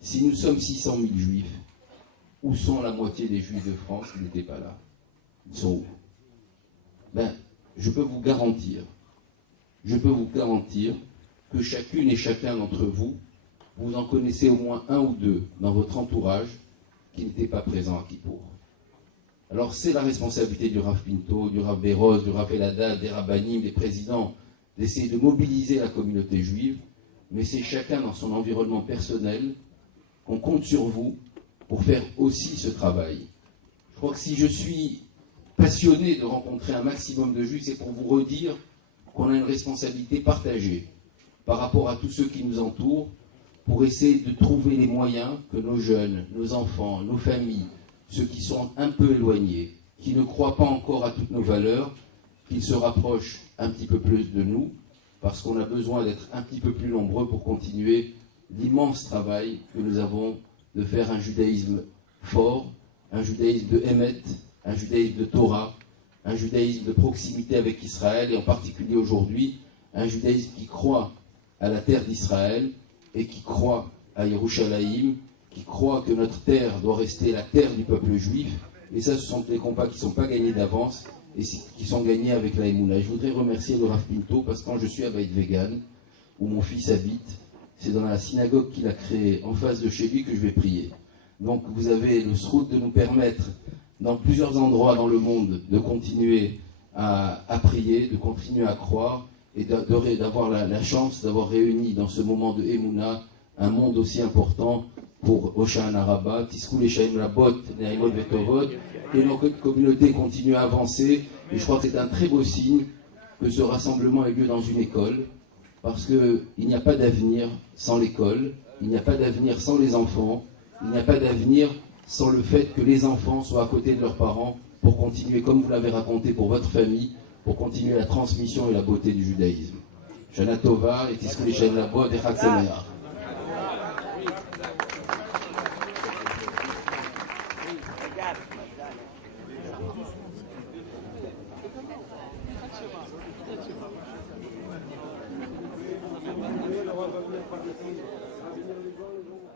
Si nous sommes 600 000 juifs, où sont la moitié des juifs de France qui n'étaient pas là? Ils sont où? Je peux vous garantir que chacune et chacun d'entre vous, vous en connaissez au moins un ou deux dans votre entourage qui n'étaient pas présents à Kippour. Alors c'est la responsabilité du Rav Pinto, du Rav Béroz, du Rav Eladad, des Rabbanim, des présidents, d'essayer de mobiliser la communauté juive, mais c'est chacun dans son environnement personnel qu'on compte sur vous pour faire aussi ce travail. Je crois que si je suis passionné de rencontrer un maximum de juifs, c'est pour vous redire qu'on a une responsabilité partagée par rapport à tous ceux qui nous entourent, pour essayer de trouver les moyens que nos jeunes, nos enfants, nos familles, ceux qui sont un peu éloignés, qui ne croient pas encore à toutes nos valeurs, qu'ils se rapprochent un petit peu plus de nous, parce qu'on a besoin d'être un petit peu plus nombreux pour continuer l'immense travail que nous avons de faire un judaïsme fort, un judaïsme de Emet, un judaïsme de Torah, un judaïsme de proximité avec Israël, et en particulier aujourd'hui, un judaïsme qui croit à la terre d'Israël et qui croit à Yerushalayim, qui croit que notre terre doit rester la terre du peuple juif. Et ça, ce sont des combats qui ne sont pas gagnés d'avance et qui sont gagnés avec la Emouna. Je voudrais remercier le Rav Pinto parce que quand je suis à Beit Vegan, où mon fils habite, c'est dans la synagogue qu'il a créée, en face de chez lui, que je vais prier. Donc vous avez le srout de nous permettre, dans plusieurs endroits dans le monde, de continuer à prier, de continuer à croire, et d'avoir la chance d'avoir réuni dans ce moment de Emouna un monde aussi important pour Hoshana Rabbah, Tiskou Leshaim Rabot, Ne'imot Vetovot, et notre communauté continue à avancer. Et je crois que c'est un très beau signe que ce rassemblement ait lieu dans une école, parce qu'il n'y a pas d'avenir sans l'école, il n'y a pas d'avenir sans les enfants, il n'y a pas d'avenir sans le fait que les enfants soient à côté de leurs parents pour continuer, comme vous l'avez raconté pour votre famille, pour continuer la transmission et la beauté du judaïsme. Shana Tova et Tiskou Leshaim Rabot et Chag Sameach. Gracias.